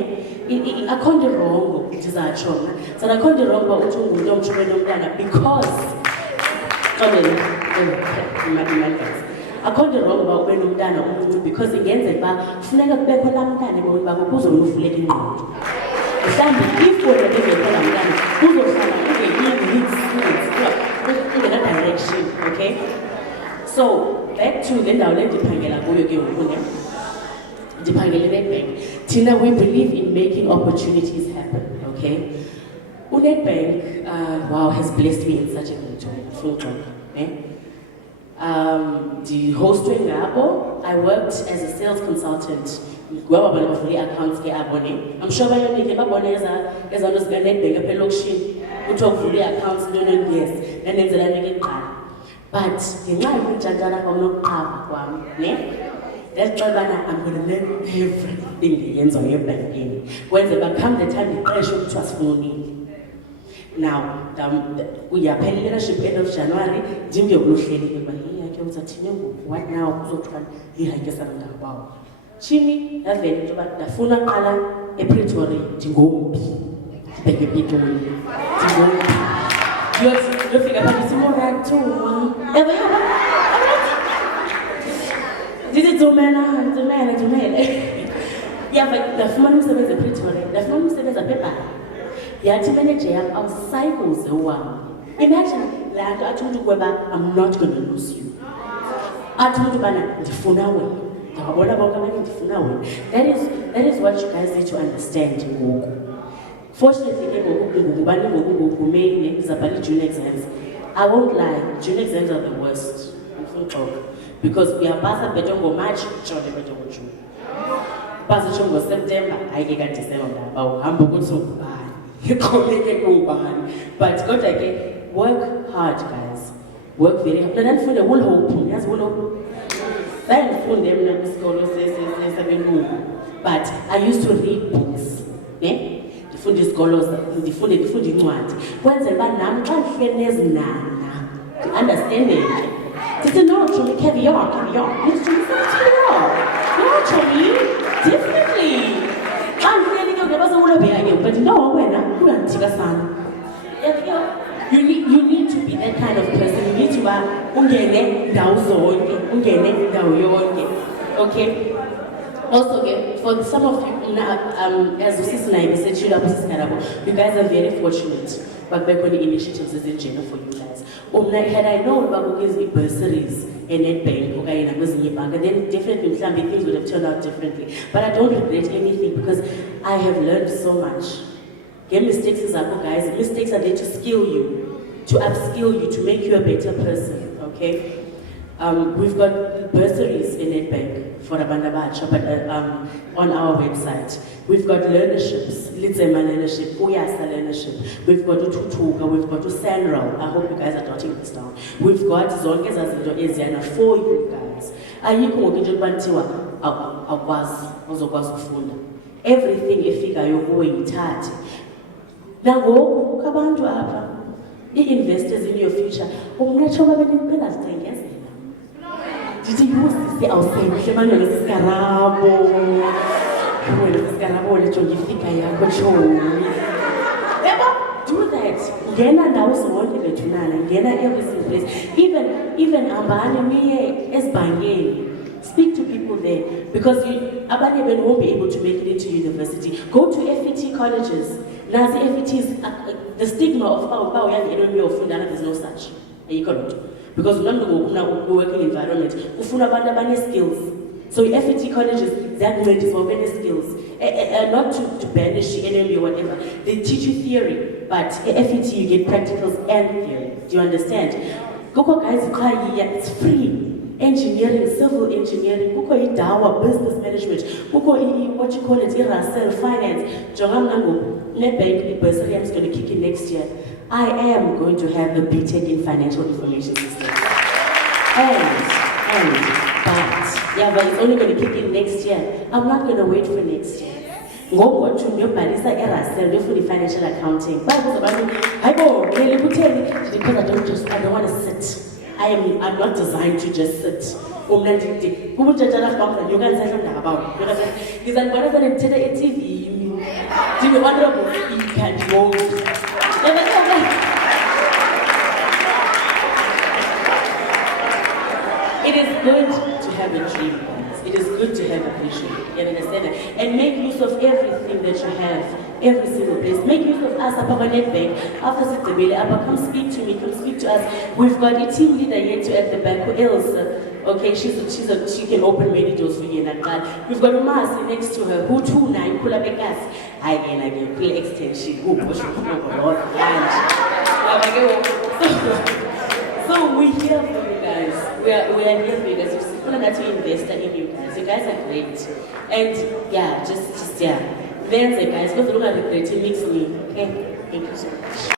Akho nto wrong ndizatsho mna. So akho nto wrong uba uthi ungumntu omtshume nomntana because akho nto wrong uba ube nomntana omncinci because ingenzeka uba kufuneka kubekho laa mntana ebomini bakho kuzoluvuleka ingqondo. Mhlawumbi if wena bengekho laa mntana uzohlala ungena-direction, okay? So back to le ndawo le ndiphangela kuyo ke ngoku ne ndiphangela eNedbank. Thina we believe in making opportunities happen, okay? UNedbank wow has blessed me in such a good full job, eh? The hostwe ngabo, I worked as a sales consultant. Ngoba bona bavule accounts ke abone. I'm sure bayonike babone eza nto zika Nedbank apha elokishini. Kuthiwa kuvule accounts no yes. Nanenzela nike kuqala. But ngenxa yokuntshantshana kwam nokuqapha kwam, ne? Ndazixela ubana I'm going to learn everything ndiyenzayo ebhankini. Kwenzela come the time ndiqeshwe kuthiwa sifunile. Now, uyaphela i-leadership end of January, ndim ndiyokulohleli ke uba yakhe uzathini ngoku, what now, kuzothiwa yihayike sandabawo. Chini, yavele into yoba ndafuna qala ePretoria, ndingombi, ndibheke ePitoli, ndingombi. Ndiyofika phaa ndithi morathuwa, yaba, ndithi dzumela. Yava, ndafumana umsebenzi ePretoria, ndafumana umsebenzi apha eBhayi. Yathi manager yam awusayibuze wam. Imagine laa nto athi umntu kweba I'm not going to lose you. Athi umntu ubana ndifuna wena. Ndababona bonke abanye ndifuna wena. That is what you guys need to understand ngoku. Fortunately ke ngoku ngubani ngoku May ndizabhala i-junior exams. I won't lie, junior exams are the worst. Because uyapasa bheto ngoMarch, utshone bheto ngoJune. Pasa utsho ngoSeptember, ayike kaDisemba ngaba uhamba ukuthi ubani. But God again, work hard, guys. Work very hard. Then for the wool hope, yes, wool hope. Then for them, but I used to read books. Ne? For the scholars, for the nwati. When the man nam can't understand it. Did you know to carry on? It's to no, definitely. But no, you need to be that kind of person. You need to okay. Also, for some of you, as you guys are very fortunate. But back when the initiatives is in general for you guys. Had I known about these bursaries and Nedbank, then definitely things would have turned out differently. But I don't regret anything because I have learned so much. Mistakes is guys. Mistakes are there to skill you, to upskill you, to make you a better person. Okay. We've got bursaries in Nedbank for Abandabacha, but on our website. We've got learnerships, Litzema learnership, Uyasa learnership. We've got Ututuga, we've got Usanral. I hope you guys are jotting this down. We've got Zonke Zazinto Eziana for you guys. Everything efika yokuwe yithathe. Nangoku kabantu apha, investors in your future, umnatsho babenipela zithengezela. Did you use this? I'll say, Shemano is Scarabo. Scarabo, little Yifika Yakocho. Never do that. Gena now is wanting it to Nana, Gena every single place. Even Ambani, me, as Bangay. Speak to people there because Abani won't be able to make it into university. Go to FET colleges. Now, the FET is the stigma of Pau Yang enemy of Fundana is no such. You can't. Because we don't go working environment. We have skills. So FET colleges, that meant is for many skills. Not to banish enemy or whatever. They teach you theory, but at FET you get practicals and theory. Do you understand? Go guys, it's free. Engineering, civil engineering, business management, what you call it, finance. Nedbank bursary is going to kick in next year. I am going to have a BTech in financial information systems. But Yeah, but it's only going to kick in next year. I'm not going to wait for next year. Ngoba to nyobhalisa eRussell ndofunda financial accounting. Babuza abantu, hayibo, ngeke because I don't want to sit. I'm not designed to just sit. Umna ndithi kubutshela kwamna yokanisa ndaba. Ngizanibona sana ngithetha eTV yimi. Ndibe honorable speaker ndibo. It is good to have a dream, guys. It is good to have a vision. You understand that? And make use of everything that you have, every single place. Make use of us, Papa Netbank. After Sitabele, Abba, come speak to me, come speak to us. We've got a team leader here too at the back. Who else? Okay, she can open many doors for you. We've got Umasi next to her. Who too now? You pull up a gas. Again, pull extension. Who push So we're here for you guys. We are here for you guys. We're not to invest in you guys. You guys are great. And yeah, just yeah. Then guys, because we're not regretting mixing me. Okay? Thank you so much.